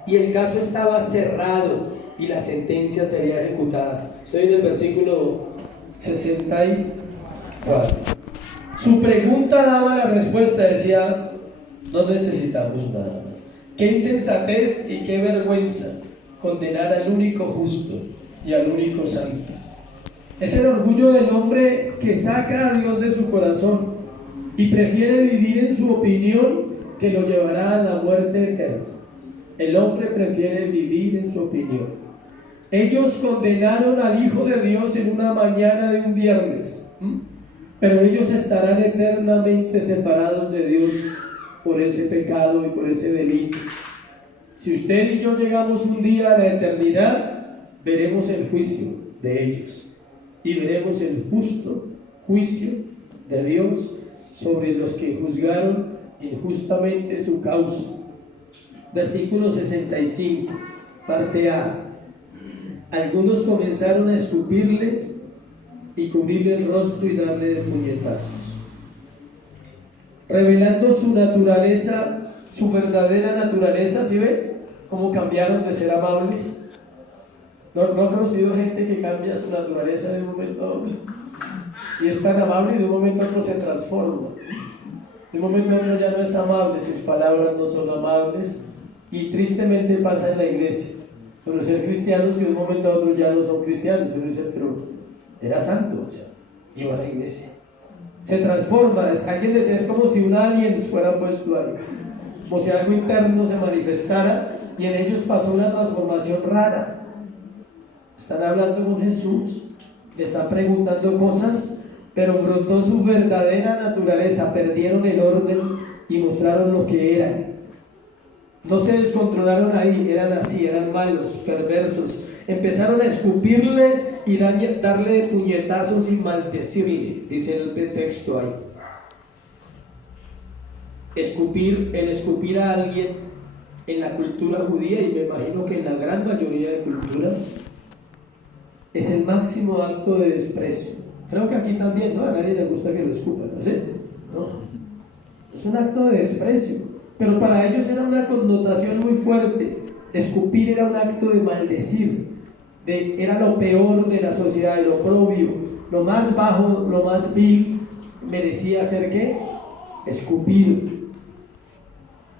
y el caso estaba cerrado y la sentencia sería ejecutada. Estoy en el versículo 64. Su pregunta daba la respuesta, decía, no necesitamos nada más. Qué insensatez y qué vergüenza condenar al único justo y al único santo. Es el orgullo del hombre que saca a Dios de su corazón y prefiere vivir en su opinión que lo llevará a la muerte eterna. El hombre prefiere vivir en su opinión. Ellos condenaron al Hijo de Dios en una mañana de un viernes, pero ellos estarán eternamente separados de Dios por ese pecado y por ese delito. Si usted y yo llegamos un día a la eternidad, veremos el juicio de ellos y veremos el justo juicio de Dios sobre los que juzgaron injustamente su causa. Versículo 65, parte A. Algunos comenzaron a escupirle y cubrirle el rostro y darle de puñetazos, revelando su naturaleza, su verdadera naturaleza. ¿Sí ven cómo cambiaron de ser amables? ¿No han conocido gente que cambia su naturaleza de un momento a otro? Y es tan amable y de un momento a otro se transforma. De un momento a otro ya no es amable, sus palabras no son amables, y tristemente pasa en la iglesia. Conocer cristianos y de un momento a otro ya no son cristianos. Uno dice, pero era santo, o sea, iba a la iglesia. Se transforma, alguien decía, es como si un alien fuera puesto ahí, como si algo interno se manifestara, y en ellos pasó una transformación rara. Están hablando con Jesús, le están preguntando cosas, pero brotó su verdadera naturaleza, perdieron el orden y mostraron lo que eran. No se descontrolaron ahí, eran así, eran malos, perversos. Empezaron a escupirle y darle puñetazos y maldecirle, dice el texto ahí. El escupir a alguien en la cultura judía, y me imagino que en la gran mayoría de culturas, es el máximo acto de desprecio. Creo que aquí también, ¿no? A nadie le gusta que lo escupan, ¿no sé? No. Es un acto de desprecio. Pero para ellos era una connotación muy fuerte. Escupir era un acto de maldecir. Era lo peor de la sociedad, el oprobio. Lo más bajo, lo más vil, merecía ser ¿qué? Escupido.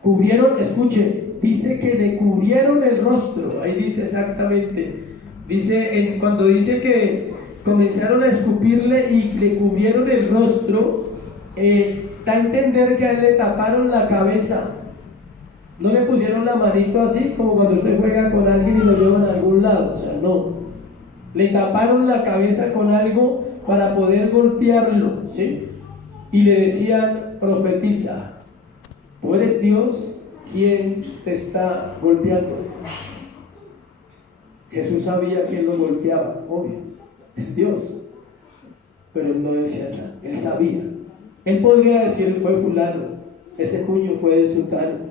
Cubrieron, escuchen, dice que le cubrieron el rostro. Ahí dice exactamente. Dice, cuando dice que comenzaron a escupirle y le cubrieron el rostro, da a entender que a él le taparon la cabeza. No le pusieron la manito así como cuando usted juega con alguien y lo llevan a algún lado, o sea, no. Le taparon la cabeza con algo para poder golpearlo, ¿sí? Y le decían, profetiza, tú eres Dios, ¿quién te está golpeando? Jesús sabía quién lo golpeaba, obvio, es Dios. Pero él no decía nada, él sabía. Él podría decir, fue fulano, ese puño fue de sultano.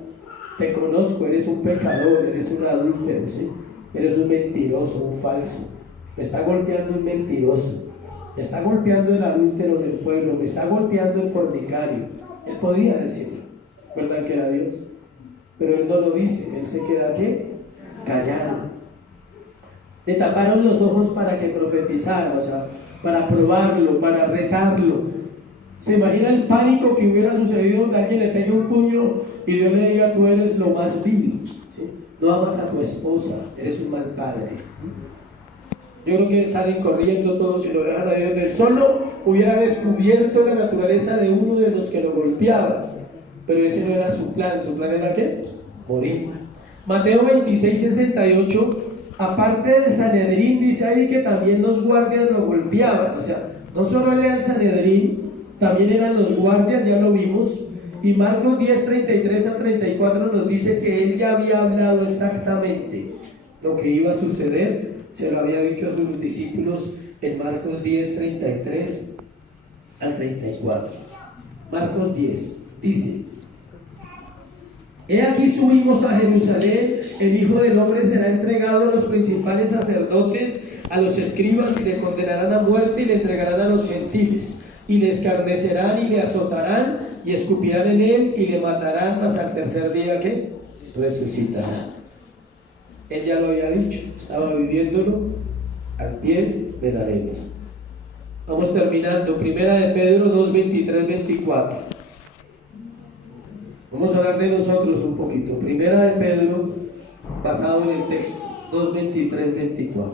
Te conozco, eres un pecador, eres un adúltero, ¿sí? Eres un mentiroso, un falso. Me está golpeando un mentiroso, me está golpeando el adúltero del pueblo, me está golpeando el fornicario. Él podía decirlo, ¿verdad que era Dios? Pero él no lo dice, él se queda ¿qué? Callado. Le taparon los ojos para que profetizara, o sea, para probarlo, para retarlo. ¿Se imagina el pánico que hubiera sucedido donde alguien le pegue un puño y Dios le diga, tú eres lo más vil, ¿sí? No amas a tu esposa, eres un mal padre? Yo creo que salen corriendo todos y lo dejan a Dios. Él solo hubiera descubierto la naturaleza de uno de los que lo golpeaba, pero ese no era su plan era ¿qué? Morir. Mateo 26:68, aparte del Sanedrín, dice ahí que también los guardias lo golpeaban, o sea, no solo era el Sanedrín, también eran los guardias, ya lo vimos. Y Marcos 10:33-34 nos dice que él ya había hablado exactamente lo que iba a suceder, se lo había dicho a sus discípulos en Marcos 10:33-34. Marcos 10 dice: he aquí subimos a Jerusalén, el Hijo del Hombre será entregado a los principales sacerdotes, a los escribas, y le condenarán a muerte y le entregarán a los gentiles, y le escarnecerán y le azotarán y escupirán en él y le matarán, mas al tercer día ¿qué? Resucitará. Él ya lo había dicho, estaba viviéndolo al pie de la letra. Vamos terminando. Primera de Pedro 2:23-24. Vamos a hablar de nosotros un poquito. Primera de Pedro, basado en el texto 2:23-24.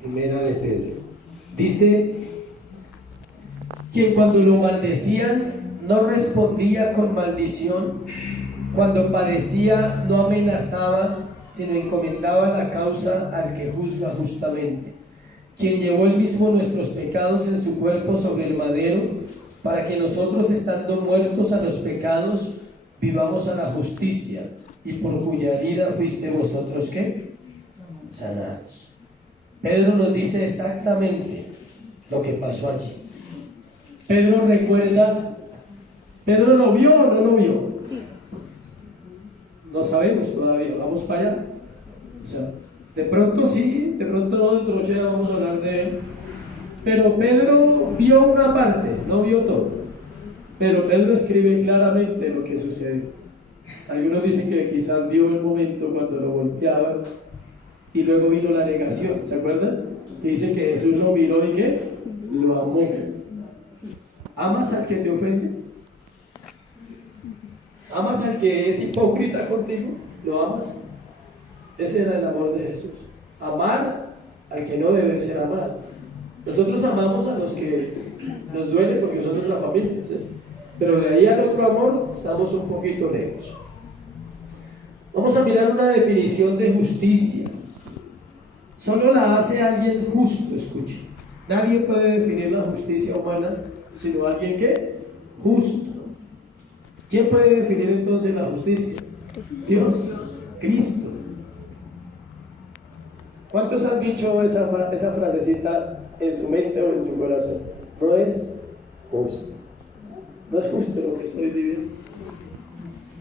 Primera de Pedro. Dice que cuando lo maldecían no respondía con maldición, cuando padecía no amenazaba, sino encomendaba la causa al que juzga justamente, quien llevó él mismo nuestros pecados en su cuerpo sobre el madero, para que nosotros, estando muertos a los pecados, vivamos a la justicia, y por cuya herida fuiste vosotros ¿qué? Sanados. Pedro nos dice exactamente lo que pasó allí. Pedro recuerda. ¿Pedro lo vio o no lo vio? Sí. No sabemos todavía, vamos para allá. O sea, de pronto sí, de pronto no, dentro de 8 días vamos a hablar de él. Pero Pedro vio una parte, no vio todo. Pero Pedro escribe claramente lo que sucedió. Algunos dicen que quizás vio el momento cuando lo golpeaban y luego vino la negación, ¿se acuerdan? Que dice que Jesús lo miró y que lo amó. ¿Amas al que te ofende? ¿Amas al que es hipócrita contigo? ¿Lo amas? Ese era el amor de Jesús. Amar al que no debe ser amado. Nosotros amamos a los que nos duele porque son nuestra familia, ¿sí? Pero de ahí al otro amor estamos un poquito lejos. Vamos a mirar una definición de justicia. Solo la hace alguien justo, escuche. Nadie puede definir la justicia humana sino alguien que justo. ¿Quién puede definir entonces la justicia? Dios, Cristo. ¿Cuántos han dicho esa frasecita en su mente o en su corazón? No es justo. No es justo lo que estoy viviendo.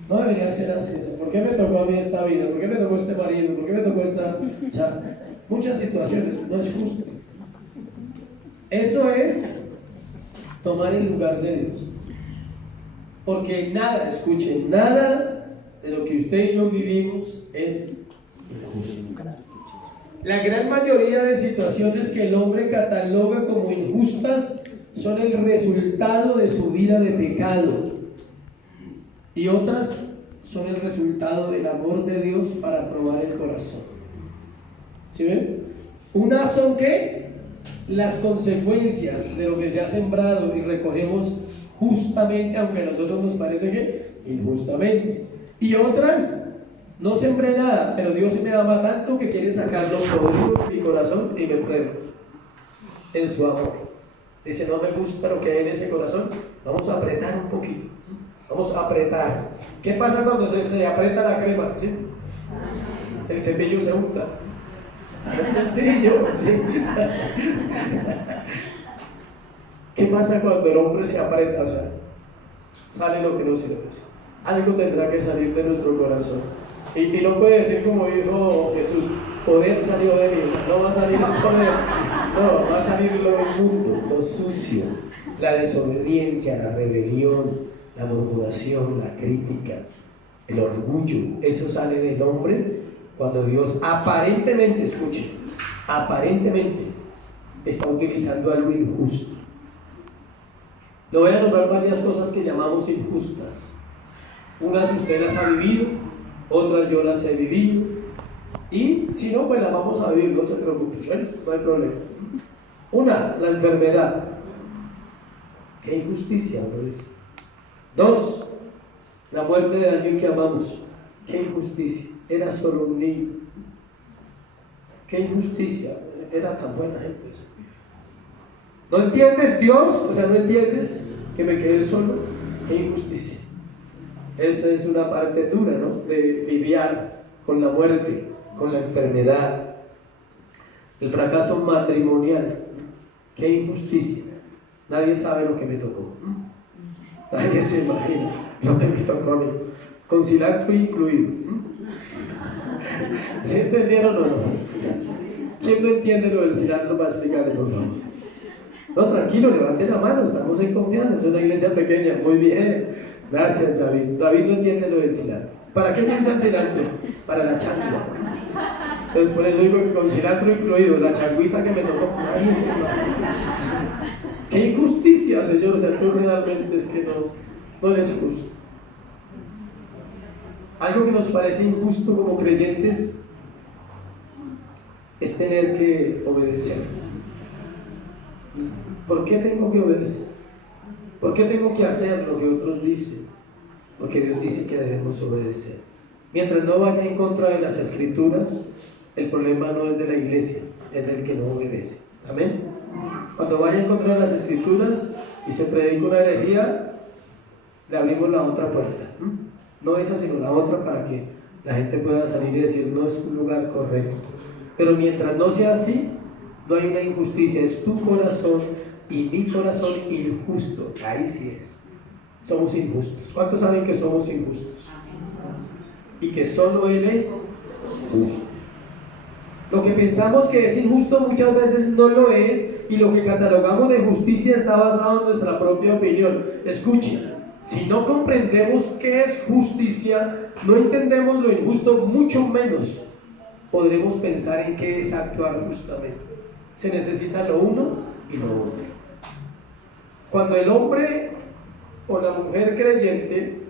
No debería ser así. ¿Por qué me tocó a mí esta vida? ¿Por qué me tocó este marido? ¿Por qué me tocó esta? O sea, muchas situaciones, no es justo. Eso es tomar el lugar de Dios. Porque nada, escuchen, nada de lo que usted y yo vivimos es injusto. La gran mayoría de situaciones que el hombre cataloga como injustas son el resultado de su vida de pecado. Y otras son el resultado del amor de Dios para probar el corazón. ¿Sí ven? Unas son ¿qué? Las consecuencias de lo que se ha sembrado y recogemos justamente, aunque a nosotros nos parece que injustamente. Y otras, no sembré nada, pero Dios me ama tanto que quiere sacarlo todo de mi corazón y me prueba en su amor. Dice, no me gusta lo que hay en ese corazón, vamos a apretar un poquito. Vamos a apretar. ¿Qué pasa cuando se aprieta la crema? ¿Sí? El cepillo se unta. Es sencillo, ¿sí? ¿Qué pasa cuando el hombre se aprieta? O sea, sale lo que no se debe. Algo tendrá que salir de nuestro corazón. Y no puede decir como dijo Jesús, poder salió de mí. O sea, no va a salir el poder, no, va a salir lo inmundo, lo sucio, la desobediencia, la rebelión, la murmuración, la crítica, el orgullo. Eso sale del hombre cuando Dios aparentemente, escuche, aparentemente está utilizando algo injusto. Le voy a nombrar varias cosas que llamamos injustas. Unas usted las ha vivido, otras yo las he vivido, y si no, pues las vamos a vivir, no se preocupe, ¿ves? No hay problema. Una, la enfermedad. Qué injusticia, ¿no es? Dos, la muerte de alguien que amamos. Qué injusticia, era solo un niño. Qué injusticia, era tan buena gente. ¿No entiendes, Dios? O sea, ¿no entiendes que me quedé solo? Qué injusticia. Esa es una parte dura, ¿no? De lidiar con la muerte, con la enfermedad. El fracaso matrimonial. Qué injusticia. Nadie sabe lo que me tocó. Nadie se imagina lo que me tocó a mí. Con cilantro incluido. ¿Sí entendieron o no? ¿Quién no entiende lo del cilantro para explicarle, por favor? No, tranquilo, levante la mano, estamos en confianza, es una iglesia pequeña. Muy bien, gracias David. David no entiende lo del cilantro. ¿Para qué se usa el cilantro? Para la changua. Entonces por eso digo que con cilantro incluido, la changuita que me tocó, nadie se imagina. Qué injusticia, Señor, o sea, tú realmente es que no eres justo. Algo que nos parece injusto como creyentes es tener que obedecer. ¿Por qué tengo que obedecer? ¿Por qué tengo que hacer lo que otros dicen? Porque Dios dice que debemos obedecer. Mientras no vaya en contra de las Escrituras, el problema no es de la iglesia, es del que no obedece. Amén. Cuando vaya en contra de las Escrituras y se predica una herejía, le abrimos la otra puerta. No esa, sino la otra, para que la gente pueda salir y decir, no es un lugar correcto. Pero mientras no sea así, no hay una injusticia, es tu corazón y mi corazón injusto. Ahí sí es. Somos injustos. ¿Cuántos saben que somos injustos? Y que solo Él es justo. Lo que pensamos que es injusto muchas veces no lo es, y lo que catalogamos de justicia está basado en nuestra propia opinión. Escuchen, si no comprendemos qué es justicia, no entendemos lo injusto, mucho menos podremos pensar en qué es actuar justamente. Se necesita lo uno y lo otro. Cuando el hombre o la mujer creyente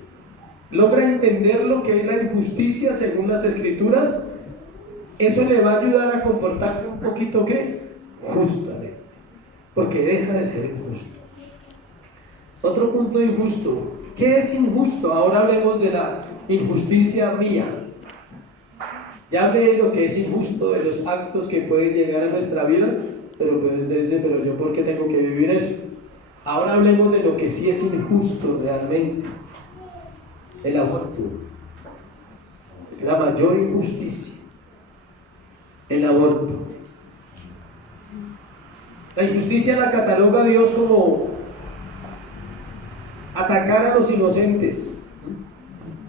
logra entender lo que es la injusticia según las Escrituras, eso le va a ayudar a comportarse un poquito ¿qué? Justamente, porque deja de ser injusto. Otro punto injusto. ¿Qué es injusto? Ahora hablemos de la injusticia mía. Ya hablé de lo que es injusto, de los actos que pueden llegar a nuestra vida, pero yo ¿por qué tengo que vivir eso? Ahora hablemos de lo que sí es injusto realmente. El aborto. Es la mayor injusticia. El aborto. La injusticia la cataloga Dios como atacar a los inocentes.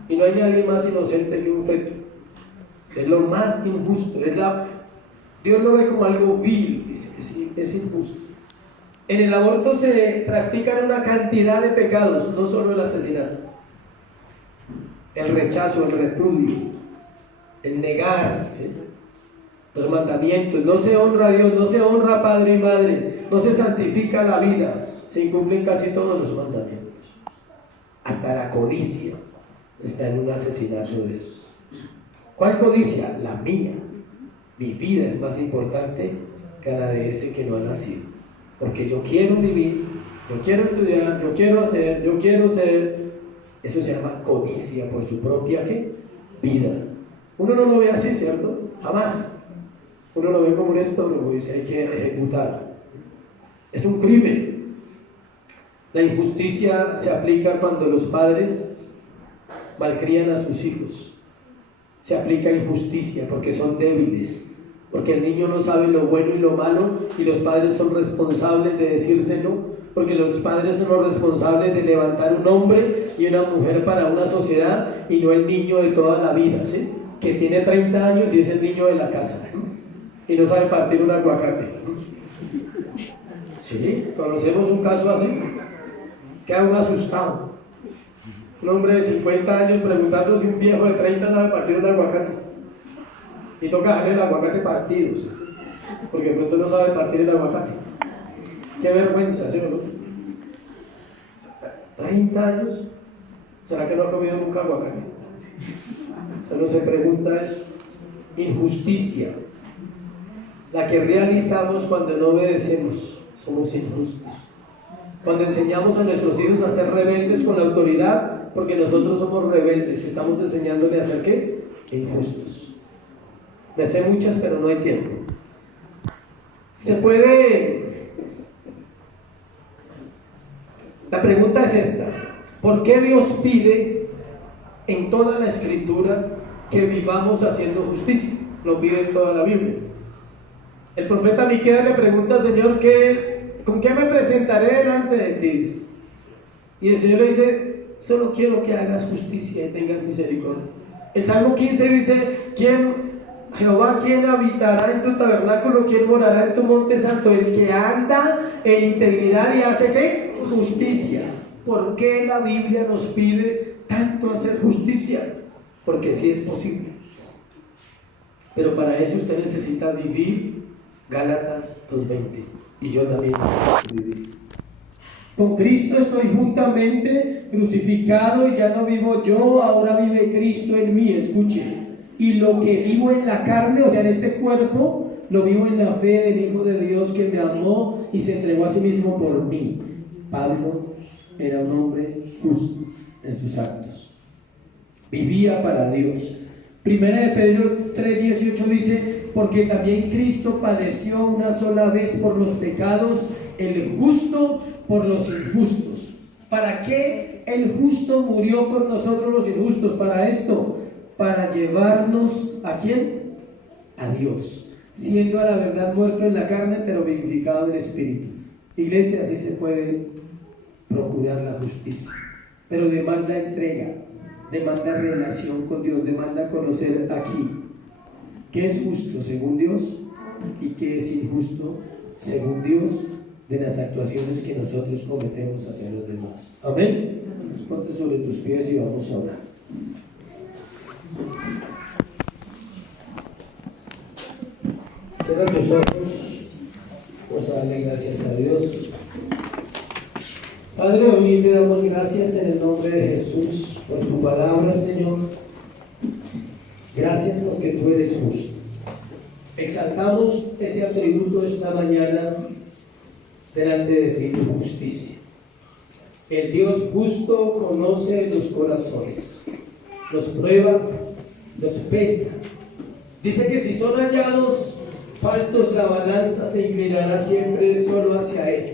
Y no hay nadie más inocente que un feto. Es lo más injusto. Dios lo ve como algo vil, dice, es injusto. En el aborto se practican una cantidad de pecados, no solo el asesinato. El rechazo, el repudio, el negar, ¿sí? Los mandamientos. No se honra a Dios, no se honra a padre y madre, no se santifica la vida. Se incumplen casi todos los mandamientos. Hasta la codicia está en un asesinato de esos. ¿Cuál codicia? La mía. Mi vida es más importante que la de ese que no ha nacido. Porque yo quiero vivir, yo quiero estudiar, yo quiero hacer, yo quiero ser. Eso se llama codicia por su propia ¿qué? Vida. Uno no lo ve así, ¿cierto? Jamás. Uno lo ve como un estorbo y dice hay que ejecutar. Es un crimen. La injusticia se aplica cuando los padres malcrían a sus hijos. Se aplica injusticia porque son débiles, porque el niño no sabe lo bueno y lo malo y los padres son responsables de decírselo, porque los padres son los responsables de levantar un hombre y una mujer para una sociedad y no el niño de toda la vida, ¿sí? Que tiene 30 años y es el niño de la casa y no sabe partir un aguacate. ¿Sí? Conocemos un caso así, queda uno asustado. Un hombre de 50 años preguntando si un viejo de 30 sabe partir un aguacate. Y toca dejarle el aguacate partido, ¿sí? Porque de pronto no sabe partir el aguacate. Qué vergüenza, ¿sí o no? 30 años, ¿será que no ha comido nunca aguacate? Solo se pregunta eso. Injusticia, la que realizamos cuando no obedecemos, somos injustos. Cuando enseñamos a nuestros hijos a ser rebeldes con la autoridad, porque nosotros somos rebeldes, estamos enseñándole a ser ¿qué? Injustos. Me sé muchas, pero no hay tiempo. La pregunta es esta: ¿por qué Dios pide en toda la Escritura que vivamos haciendo justicia? Lo pide en toda la Biblia. El profeta Miqueas le pregunta al Señor ¿con qué me presentaré delante de ti? Y el Señor le dice: solo quiero que hagas justicia y tengas misericordia. El Salmo 15 dice: Jehová, ¿quién habitará en tu tabernáculo? ¿Quién morará en tu monte santo? El que anda en integridad y hace ¿qué? Justicia. ¿Por qué la Biblia nos pide tanto hacer justicia? Porque sí es posible. Pero para eso usted necesita vivir Gálatas 2:20. Y yo también necesito vivir. Con Cristo estoy juntamente crucificado y ya no vivo yo, ahora vive Cristo en mí. Escuche. Y lo que vivo en la carne, o sea en este cuerpo, lo vivo en la fe del Hijo de Dios que me amó y se entregó a sí mismo por mí. Pablo era un hombre justo en sus actos. Vivía para Dios. Primera de Pedro 3:18 dice: porque también Cristo padeció una sola vez por los pecados, el justo por los injustos. ¿Para qué el justo murió por nosotros los injustos? Para esto, para llevarnos ¿a quién? A Dios, siendo a la verdad muerto en la carne, pero vivificado en el espíritu. Iglesia, así se puede procurar la justicia, pero demanda entrega, demanda relación con Dios, demanda conocer aquí qué es justo según Dios y qué es injusto según Dios de las actuaciones que nosotros cometemos hacia los demás. Amén. Ponte sobre tus pies y vamos a orar. Cierra tus ojos. Vamos a darle gracias a Dios. Padre, hoy te damos gracias en el nombre de Jesús por tu palabra, Señor. Gracias porque tú eres justo. Exaltamos ese atributo esta mañana delante de ti, tu justicia. El Dios justo conoce los corazones, los prueba, los pesa. Dice que si son hallados faltos, la balanza se inclinará siempre solo hacia Él.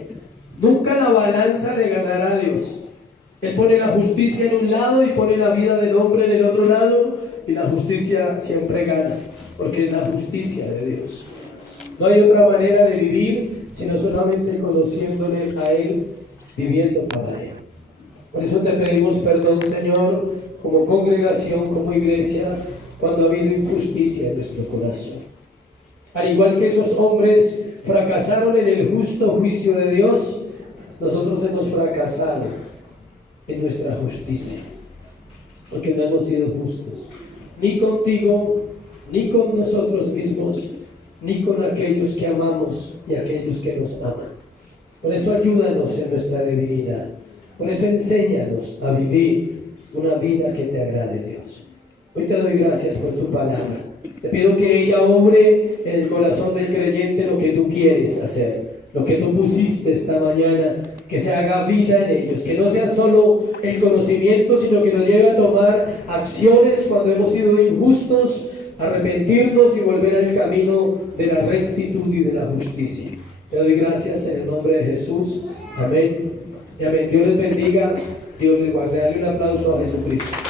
Nunca la balanza le ganará a Dios. Él pone la justicia en un lado y pone la vida del hombre en el otro lado, y la justicia siempre gana, porque es la justicia de Dios. No hay otra manera de vivir sino solamente conociéndole a Él, viviendo para Él. Por eso te pedimos perdón, Señor, como congregación, como iglesia, cuando ha habido injusticia en nuestro corazón. Al igual que esos hombres fracasaron en el justo juicio de Dios, nosotros hemos fracasado en nuestra justicia, porque no hemos sido justos, ni contigo, ni con nosotros mismos, ni con aquellos que amamos y aquellos que nos aman. Por eso ayúdanos en nuestra debilidad, por eso enséñanos a vivir una vida que te agrade, Dios. Hoy te doy gracias por tu palabra. Te pido que ella obre en el corazón del creyente lo que tú quieres hacer, lo que tú pusiste esta mañana, que se haga vida en ellos, que no sea solo el conocimiento, sino que nos lleve a tomar acciones cuando hemos sido injustos, arrepentirnos y volver al camino de la rectitud y de la justicia. Te doy gracias en el nombre de Jesús. Amén. Y amén. Dios les bendiga. Dios les guarde. Dale un aplauso a Jesucristo.